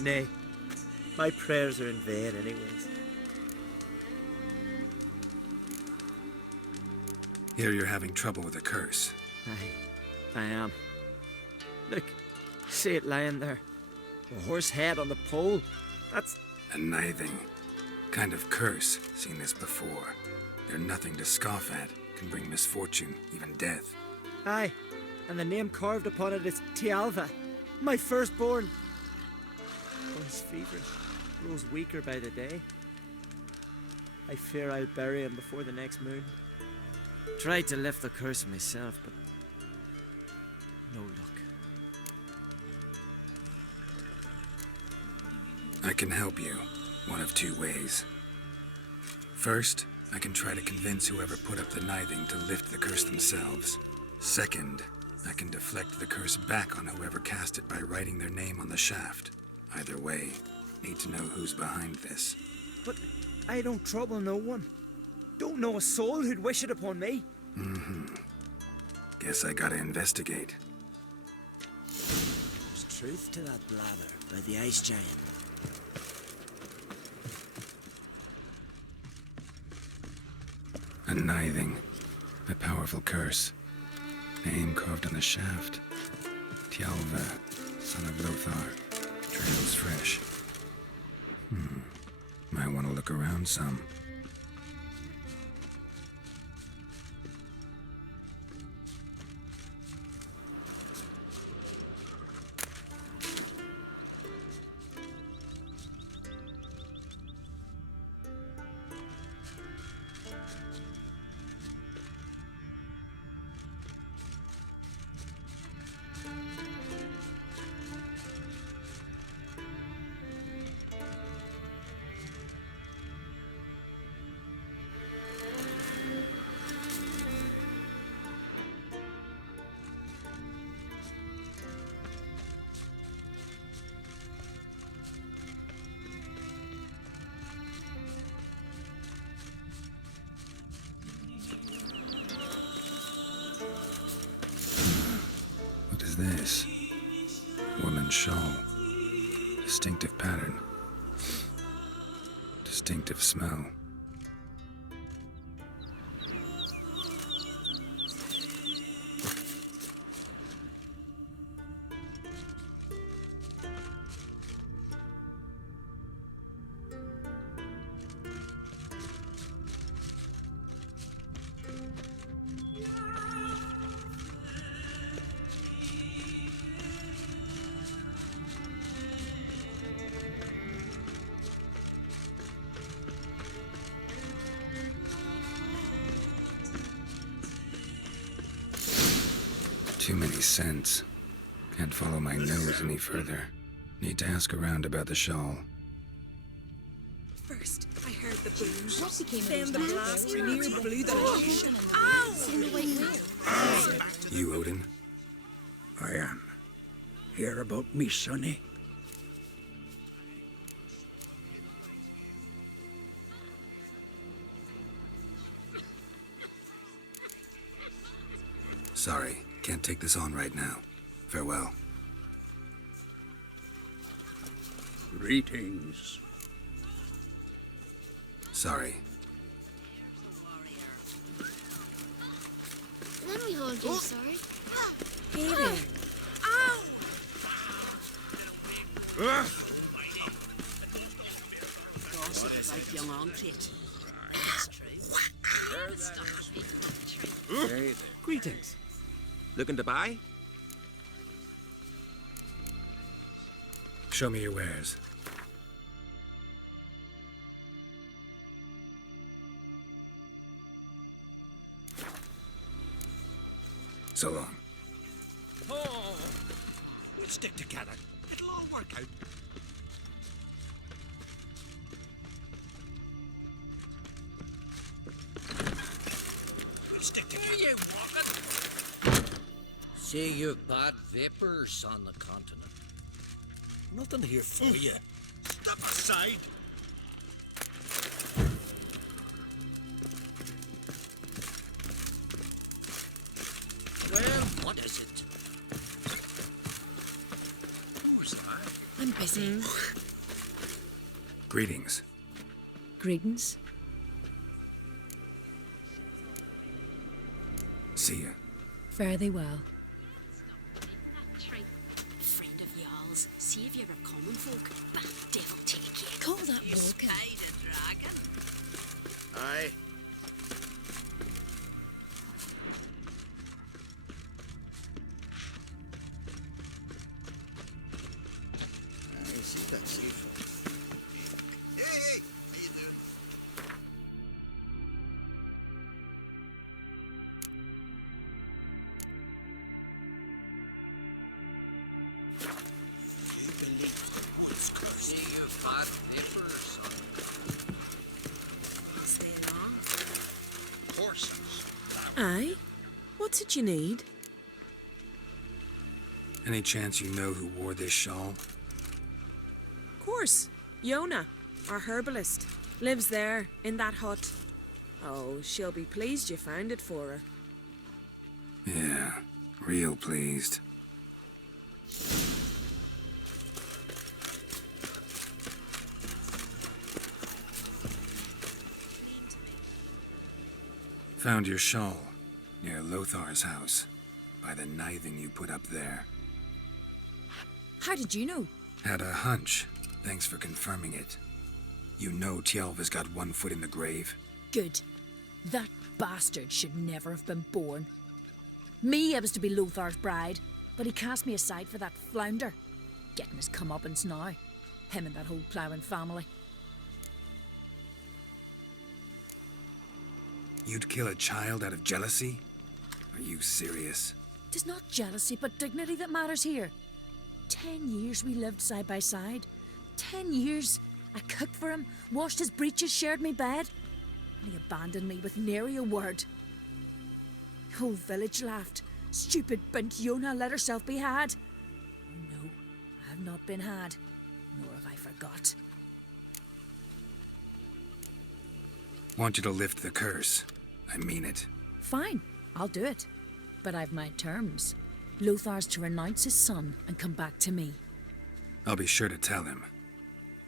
Nay. My prayers are in vain anyways. Here you're having trouble with a curse. I am. Look, see it lying there. A horse head on the pole. That's... A nithing kind of curse. Seen this before. They're nothing to scoff at. Can bring misfortune, even death. Aye, and the name carved upon it is Tialva, my firstborn. Oh, he's feverish, grows weaker by the day. I fear I'll bury him before the next moon. Tried to lift the curse myself, but no luck. I can help you, one of two ways. First, I can try to convince whoever put up the nithing to lift the curse themselves. Second, I can deflect the curse back on whoever cast it by writing their name on the shaft. Either way, need to know who's behind this. But I don't trouble no one. Don't know a soul who'd wish it upon me. Guess I gotta investigate. There's truth to that blather by the ice giant. Nithing. A powerful curse. Name carved on the shaft. Tialva, son of Lothar. Trails fresh. Might want to look around some. What is this? Woman's shawl. Distinctive pattern. Distinctive smell. Too many scents. Can't follow my nose any further. Need to ask around about the shawl. First, I heard the boom. What became of Then the those blast bags? nearly blew the ocean. You, Odin? I am. Hear about me, sonny? Sorry, can't take this on right now. Farewell. Greetings. Sorry. Let me hold you, sorry. Hey there. Ow! Gossip about young Antrit. Hey, Greetings. looking to buy? Show me your wares. So long. Oh, we'll stick together. It'll all work out. We'll stick together. Where you walking? Say you've bad vapors on the continent. Nothing here for you. Step aside. Well, what is it? Who's that? I'm busy. Greetings. Greetings. See ya. Fare thee well. Friend of y'all's, see if you're a common folk. But devil take you. Call that You walking. spied a dragon. Aye. I see that safe. Hey, how you doing? You believe the woods cursed? Say you've bad vapors on Stay long. Horses. Aye? What's it you need? Any chance you know who wore this shawl? Course. Yona, our herbalist. Lives there, in that hut. Oh, she'll be pleased you found it for her. Yeah, real pleased. Found your shawl near Lothar's house, by the knithing you put up there. How did you know? Had a hunch. Thanks for confirming it. You know Tjalva's got one foot in the grave? Good. That bastard should never have been born. Me, I was to be Lothar's bride, but he cast me aside for that flounder. Getting his comeuppance now. Him and that whole ploughing family. You'd kill a child out of jealousy? Are you serious? 'Tis not jealousy, but dignity that matters here. 10 years we lived side by side. 10 years. I cooked for him, washed his breeches, shared me bed. And he abandoned me with nary a word. The whole village laughed. Stupid bint Yona let herself be had. Oh no, I have not been had, nor have I forgot. Want you to lift the curse. I mean it. Fine, I'll do it. But I've my terms. Lothar's to renounce his son and come back to me. I'll be sure to tell him.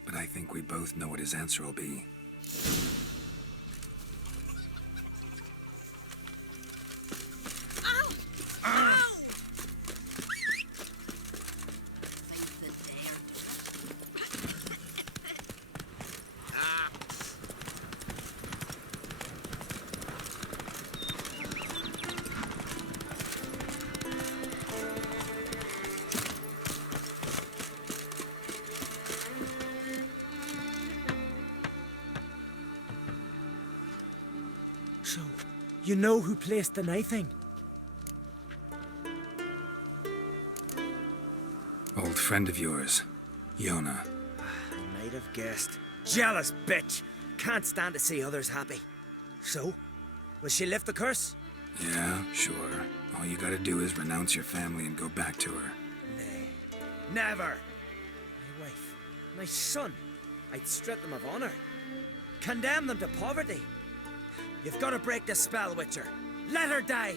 But I think we both know what his answer will be. Ow! Ow! So, you know who placed the knifing? Old friend of yours, Yona. I might have guessed. Jealous bitch! Can't stand to see others happy. So, will she lift the curse? Yeah, sure. All you gotta do is renounce your family and go back to her. Nay, never! My wife, my son, I'd strip them of honor. Condemn them to poverty. You've got to break the spell, Witcher. Let her die!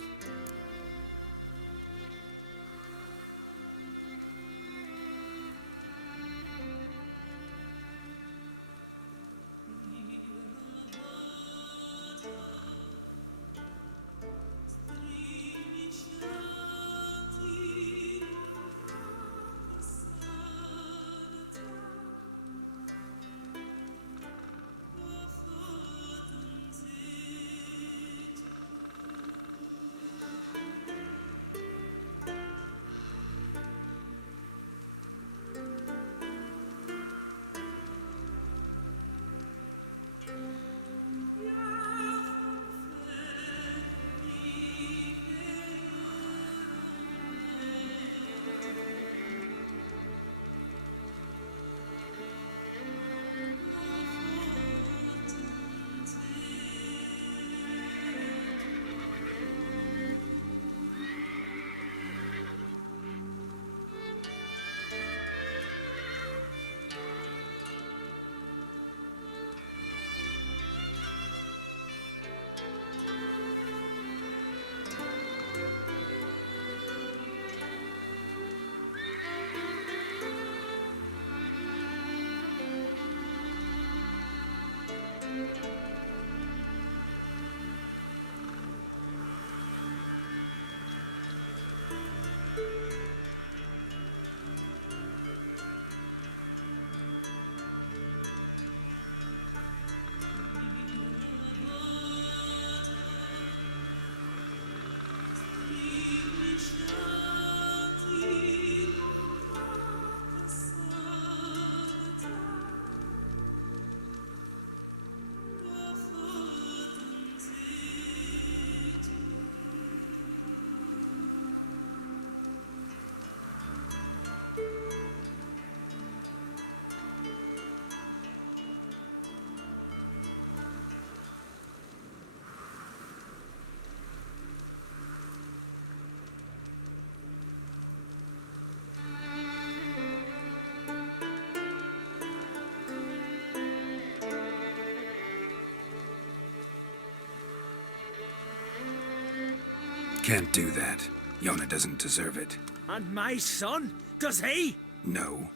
Can't do that. Yona doesn't deserve it. And my son? Does he? No,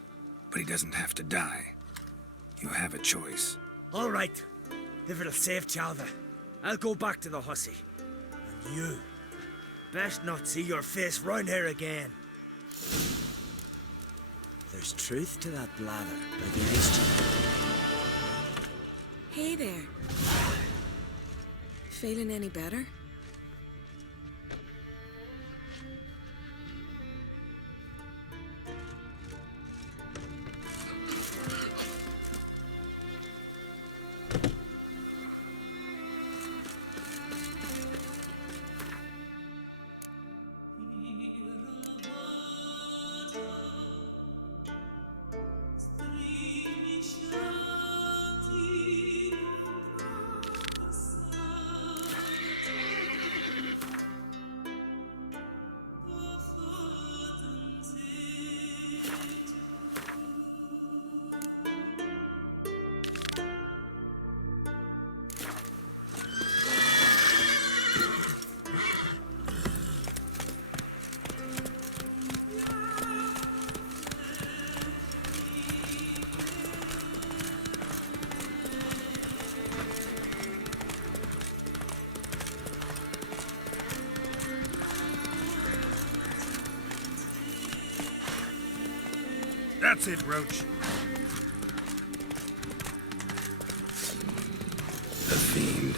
but he doesn't have to die. You have a choice. All right. If it'll save Tjalva, I'll go back to the hussy. You best not see your face round here again. There's truth to that blather by the ice chief. Hey there. Feeling any better? That's it, Roach. The Fiend.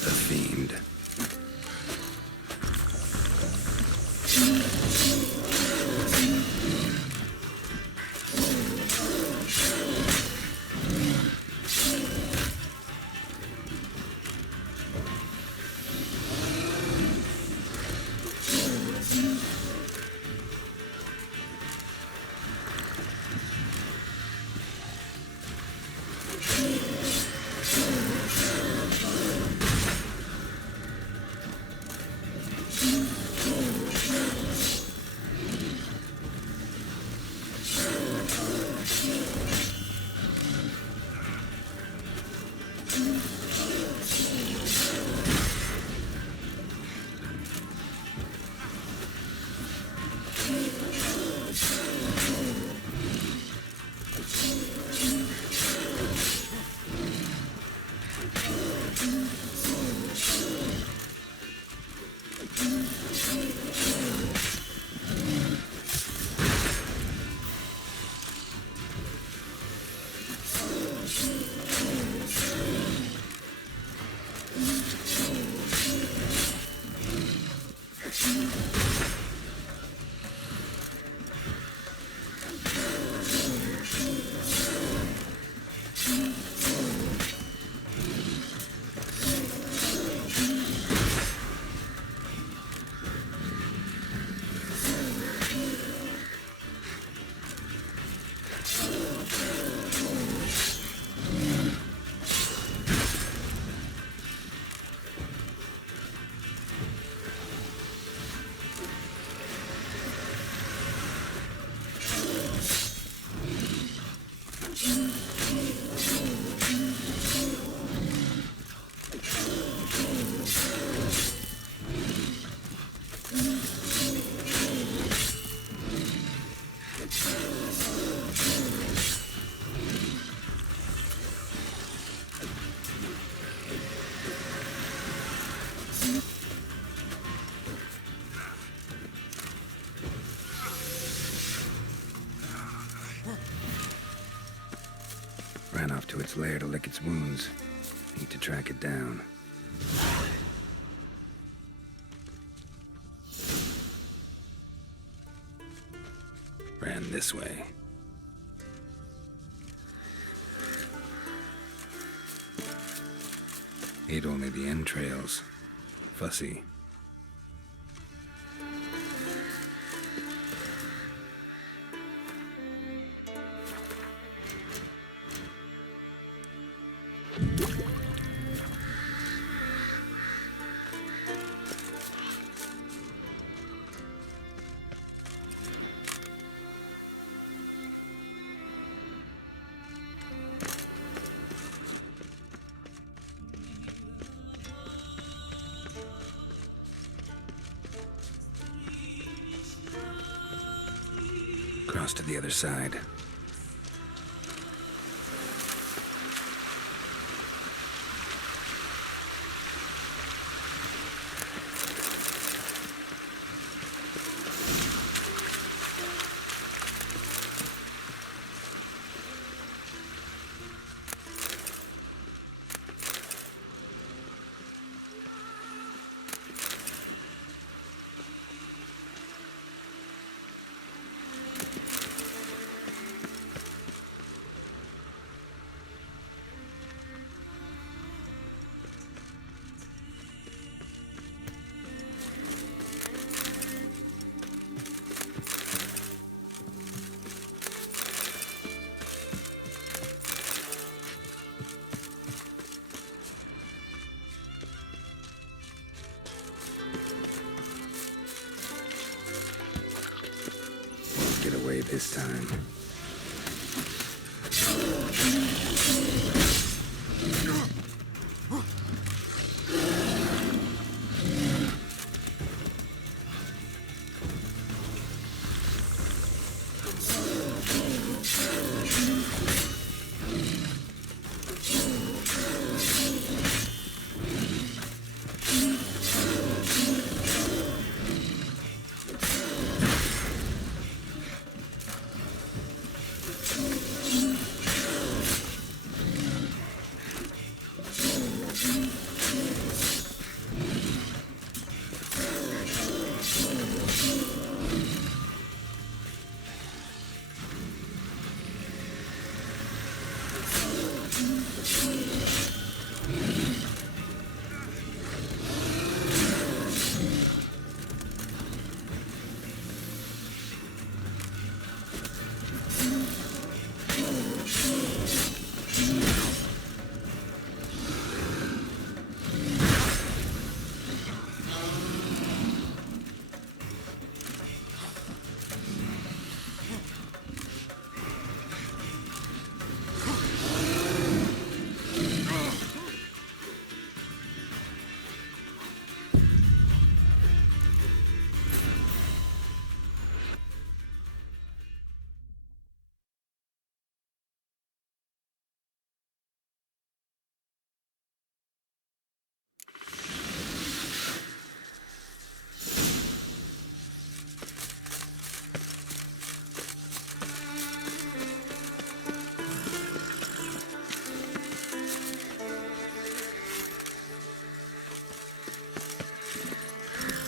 The Fiend. Ran off to its lair to lick its wounds. Need to track it down. Ran this way. Ate only the entrails. Fussy. Cross to the other side. Get away this time.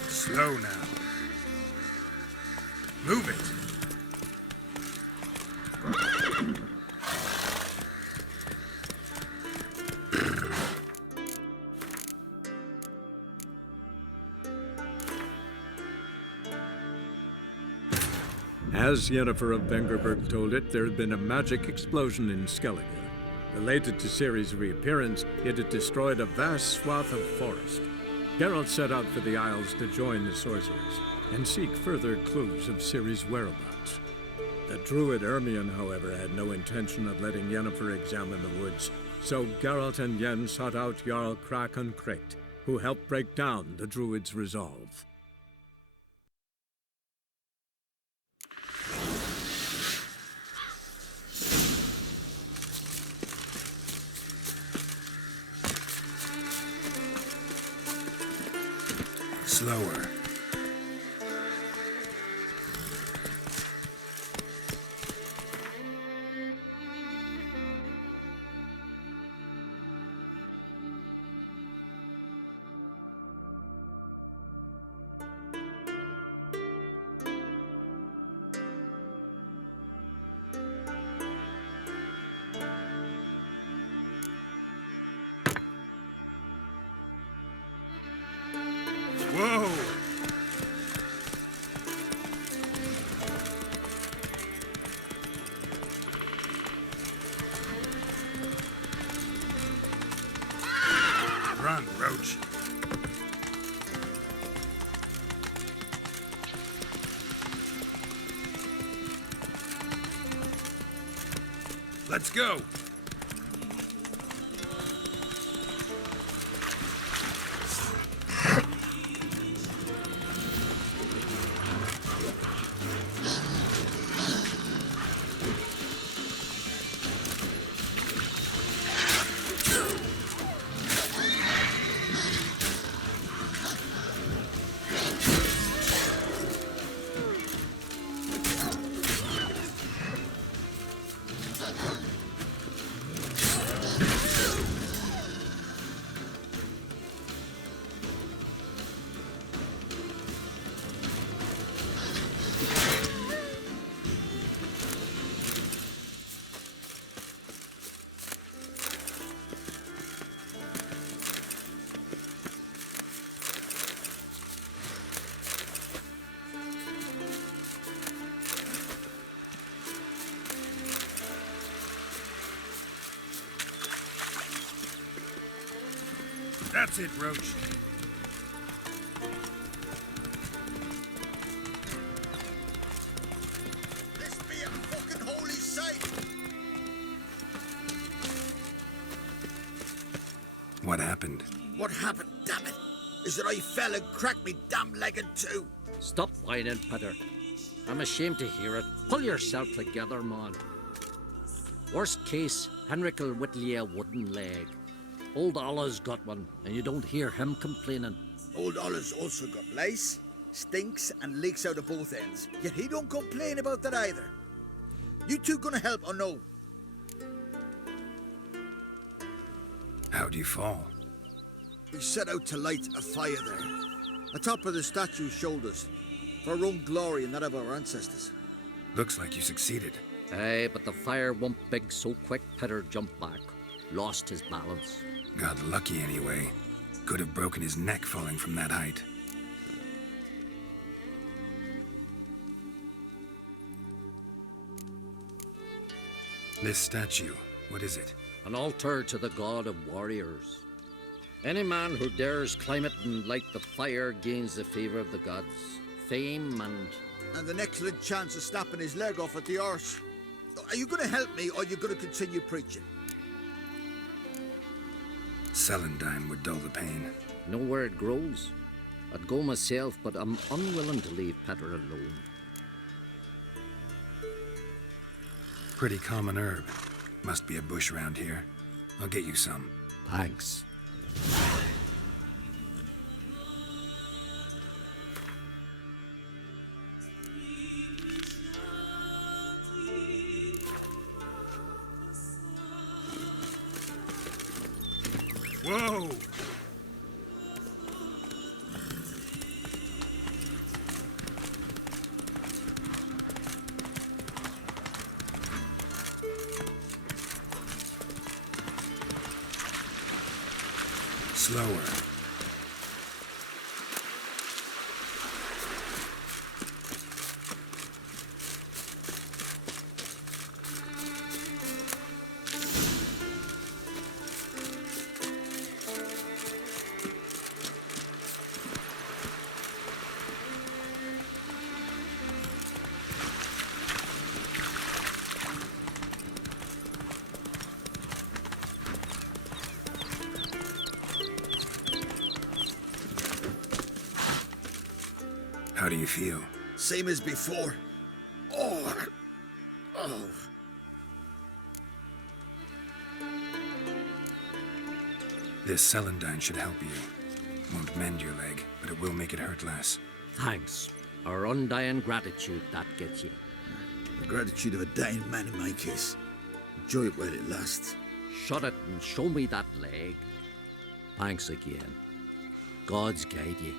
Slow now. Move it. As Yennefer of Vengerberg told it, there had been a magic explosion in Skellige. Related to Ciri's reappearance, it had destroyed a vast swath of forest. Geralt set out for the Isles to join the sorcerers and seek further clues of Ciri's whereabouts. The druid Ermion, however, had no intention of letting Yennefer examine the woods, so Geralt and Yen sought out Jarl Krakon Kricht, who helped break down the druid's resolve. Slower. on, Roach. Let's go. That's it, Roach. This be a fucking holy sight! What happened? What happened, damn it? Is that I fell and cracked me damn leg in two. Stop whining, Peter. I'm ashamed to hear it. Pull yourself together, man. Worst case, Henrik'll whittle you a wooden leg. Old Ollah's got one, and you don't hear him complaining. Old Ollah's also got lice, stinks, and leaks out of both ends. Yet he don't complain about that either. You two gonna help or no? How'd you fall? We set out to light a fire there, atop of the statue's shoulders, for our own glory and that of our ancestors. Looks like you succeeded. Aye, but the fire went big so quick Peter jumped back. Lost his balance. Got lucky anyway. Could have broken his neck falling from that height. This statue, what is it? An altar to the god of warriors. Any man who dares climb it and light the fire gains the favour of the gods, fame and an excellent chance of snapping his leg off at the arse. Are you gonna help me, or are you gonna continue preaching? Celandine would dull the pain. Know where it grows. I'd go myself, but I'm unwilling to leave Peter alone. Pretty common herb. Must be a bush around here. I'll get you some. Thanks. Whoa! Slower. How do you feel? Same as before. Oh. This celandine should help you. Won't mend your leg, but it will make it hurt less. Thanks. Our undying gratitude, that gets you. The gratitude of a dying man in my case. Enjoy it while it lasts. Shut it and show me that leg. Thanks again. God's guide you.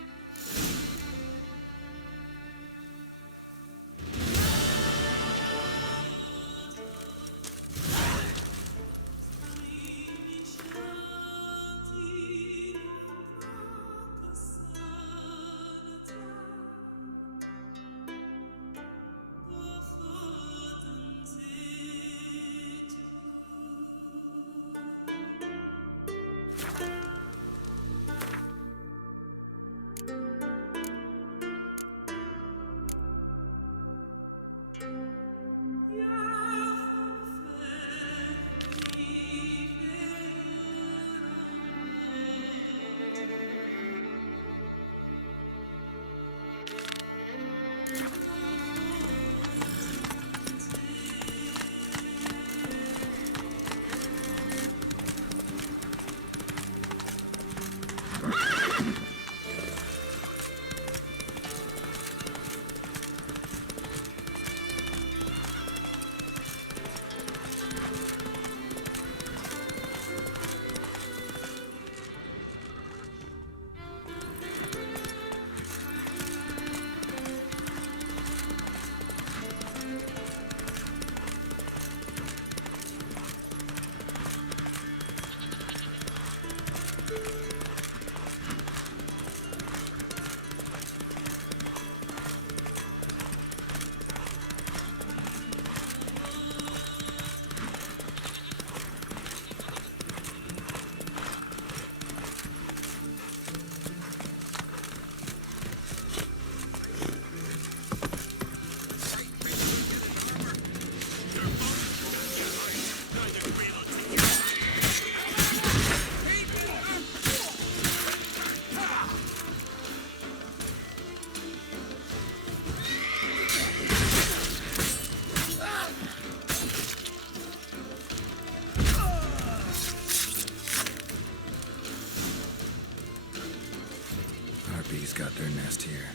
almost here.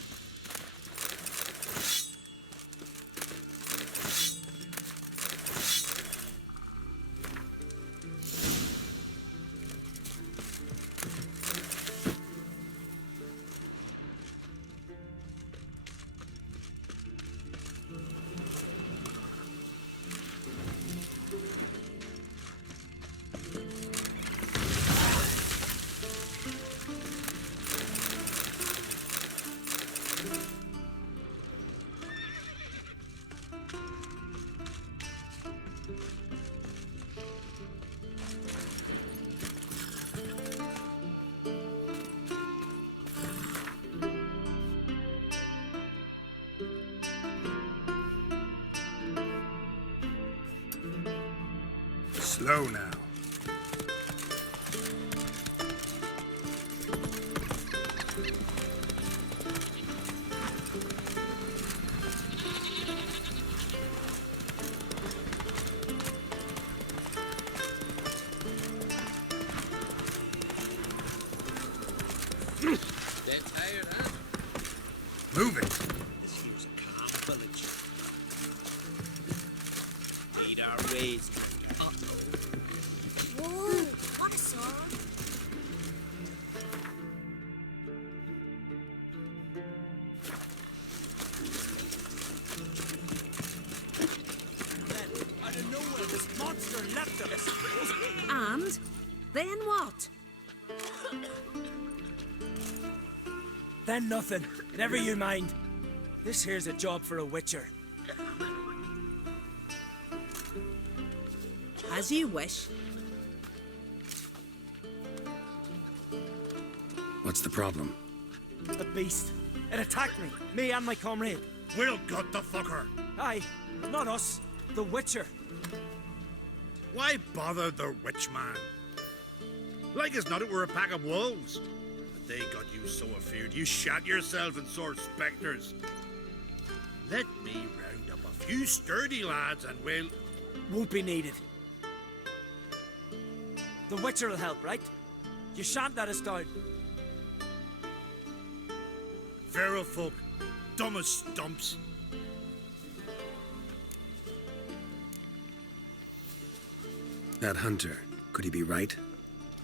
Slow now. Dead tired, huh? Move it. This here's a calm village. Need our ways. Whoa, what a song. Then, out of nowhere, this monster left us. And then what? Then nothing. Never you mind. This here's a job for a witcher. As you wish. What's the problem? The beast. It attacked me. Me and my comrade. We'll gut the fucker. Aye, not us. The witcher. Why bother the witch man? Like as not it were a pack of wolves. But they got you so afeard you shat yourself in sore spectres. Let me round up a few sturdy lads and we'll... Won't be needed. The witcher will help, right? You shan't let us down. Feral folk, dumb as stumps. That hunter, could he be right?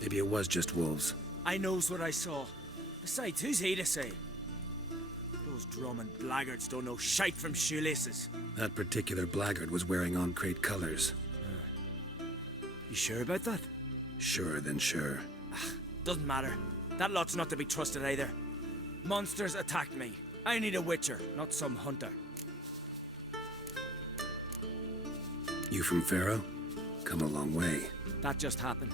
Maybe it was just wolves. I knows what I saw. Besides, who's he to say? Those drumming blackguards don't know shite from shoelaces. That particular blackguard was wearing on-crate colors. You sure about that? Sure, then sure. Doesn't matter. That lot's not to be trusted either. Monsters attacked me. I need a witcher, not some hunter. You from Pharaoh? Come a long way. That just happened.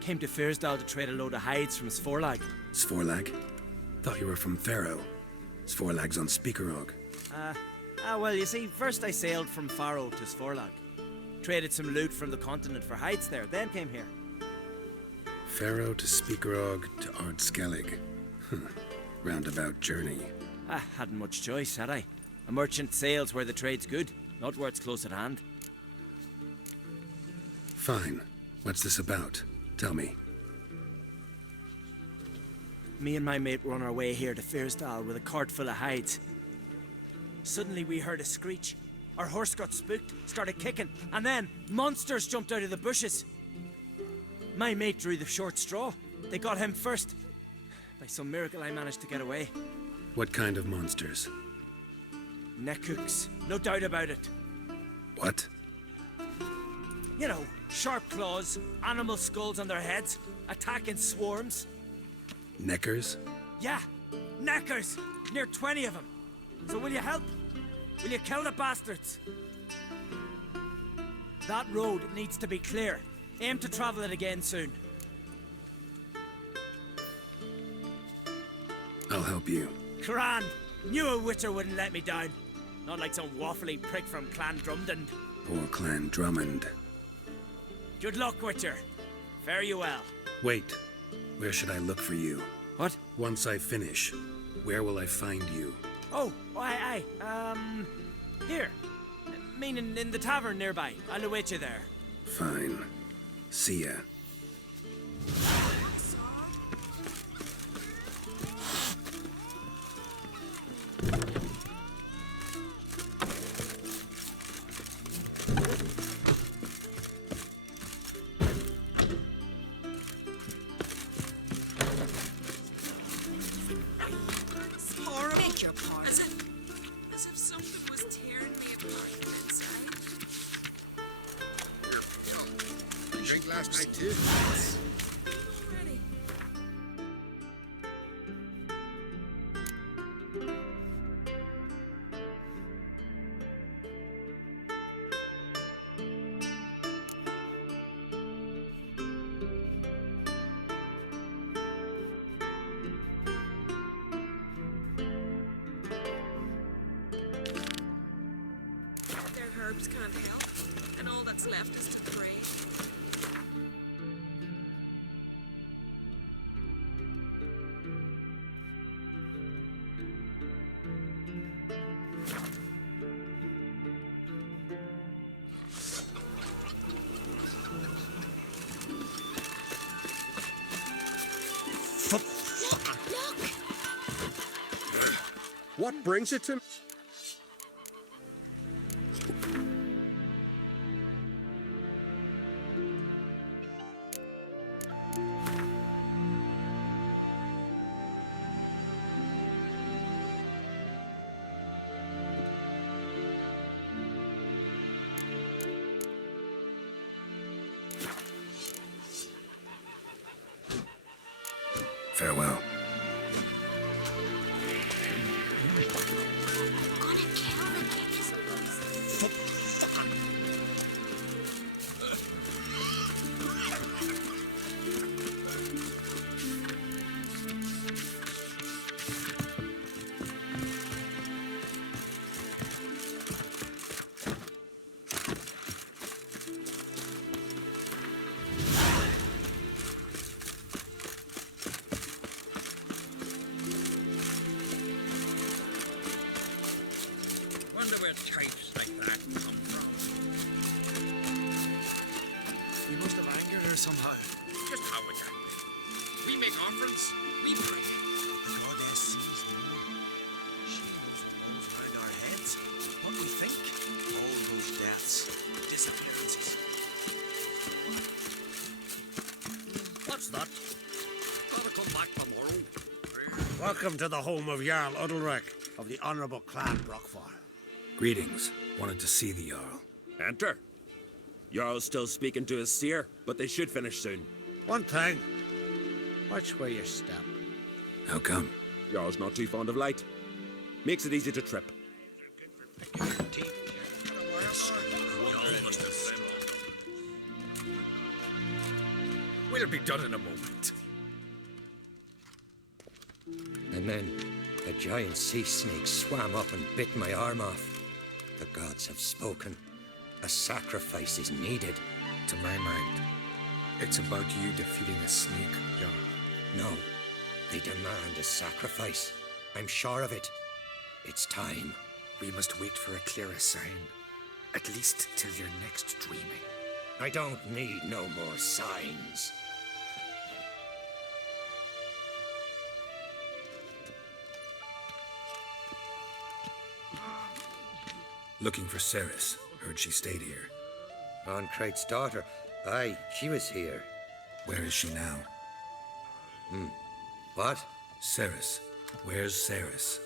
Came to Fyrsdal to trade a load of hides from Svorlag. Svorlag? Thought you were from Pharaoh. Svorlag's on Speakerog. Well, you see, first I sailed from Faro to Svorlag. Traded some loot from the continent for hides there, then came here. Pharaoh to Speakerog to Ard Skellige. Roundabout journey. I hadn't much choice, had I? A merchant sails where the trade's good, not where it's close at hand. Fine. What's this about? Tell me. Me and my mate were on our way here to Fyrsdal with a cart full of hides. Suddenly we heard a screech. Our horse got spooked, started kicking, and then monsters jumped out of the bushes. My mate drew the short straw. They got him first. By some miracle I managed to get away. What kind of monsters? Nekooks, no doubt about it. What? You know, sharp claws, animal skulls on their heads, attack in swarms. Neckers? Yeah, neckers! Near 20 of them. So will you help? Will you kill the bastards? That road needs to be clear. Aim to travel it again soon. I'll help you. Grand! Knew a witcher wouldn't let me down. Not like some waffly prick from Clan Drumden. Poor Clan Drummond. Good luck, witcher. Fare you well. Wait. Where should I look for you? What? Once I finish, where will I find you? Oh, aye. Here. Meaning in the tavern nearby. I'll await you there. Fine. See ya. last night too. Their herbs can't help, and all that's left is to pray. What brings it to me? Farewell. Wonder where types like that come from. We must have angered her somehow. Just how we can. We make offerings, we pray. Goddess sees more. She knows what goes around our heads, what we think. All those deaths, disappearances. What's that? Gotta come back tomorrow. Welcome to the home of Jarl Udalric of the Honourable Clan Brockfar. Greetings. Wanted to see the Jarl. Enter. Jarl's still speaking to his seer, but they should finish soon. One thing. Watch where you step. How come? Jarl's not too fond of light. Makes it easy to trip. We'll be done in a moment. And then a giant sea snake swam up and bit my arm off. The gods have spoken. A sacrifice is needed. To my mind, it's about you defeating a snake, Jarl. No, they demand a sacrifice. I'm sure of it. It's time. We must wait for a clearer sign. At least till your next dreaming. I don't need no more signs. Looking for Ceres. Heard she stayed here. Oncrate's daughter. Aye, she was here. Where is she now? What? Ceres. Where's Ceres?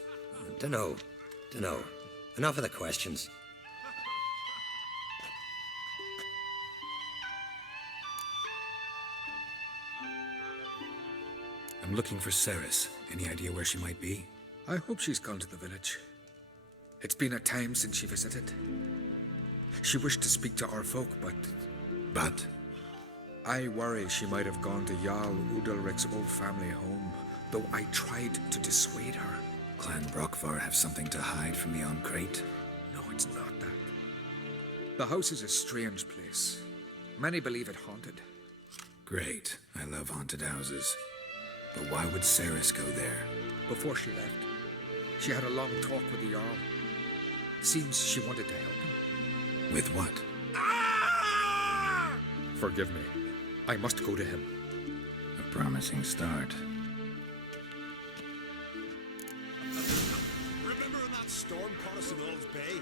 Dunno. Enough of the questions. I'm looking for Ceres. Any idea where she might be? I hope she's gone to the village. It's been a time since she visited. She wished to speak to our folk, but... But? I worry she might have gone to Jarl Udalric's old family home, though I tried to dissuade her. Clan Brockfar have something to hide from the Oncrate? No, it's not that. The house is a strange place. Many believe it haunted. Great. I love haunted houses. But why would Ceres go there? Before she left, she had a long talk with the Jarl. Seems she wanted to help him. With what? Forgive me. I must go to him. A promising start. Remember when that storm caught us in Old's Bay?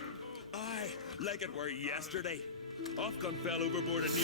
Aye, like it were yesterday. Ofcon fell overboard at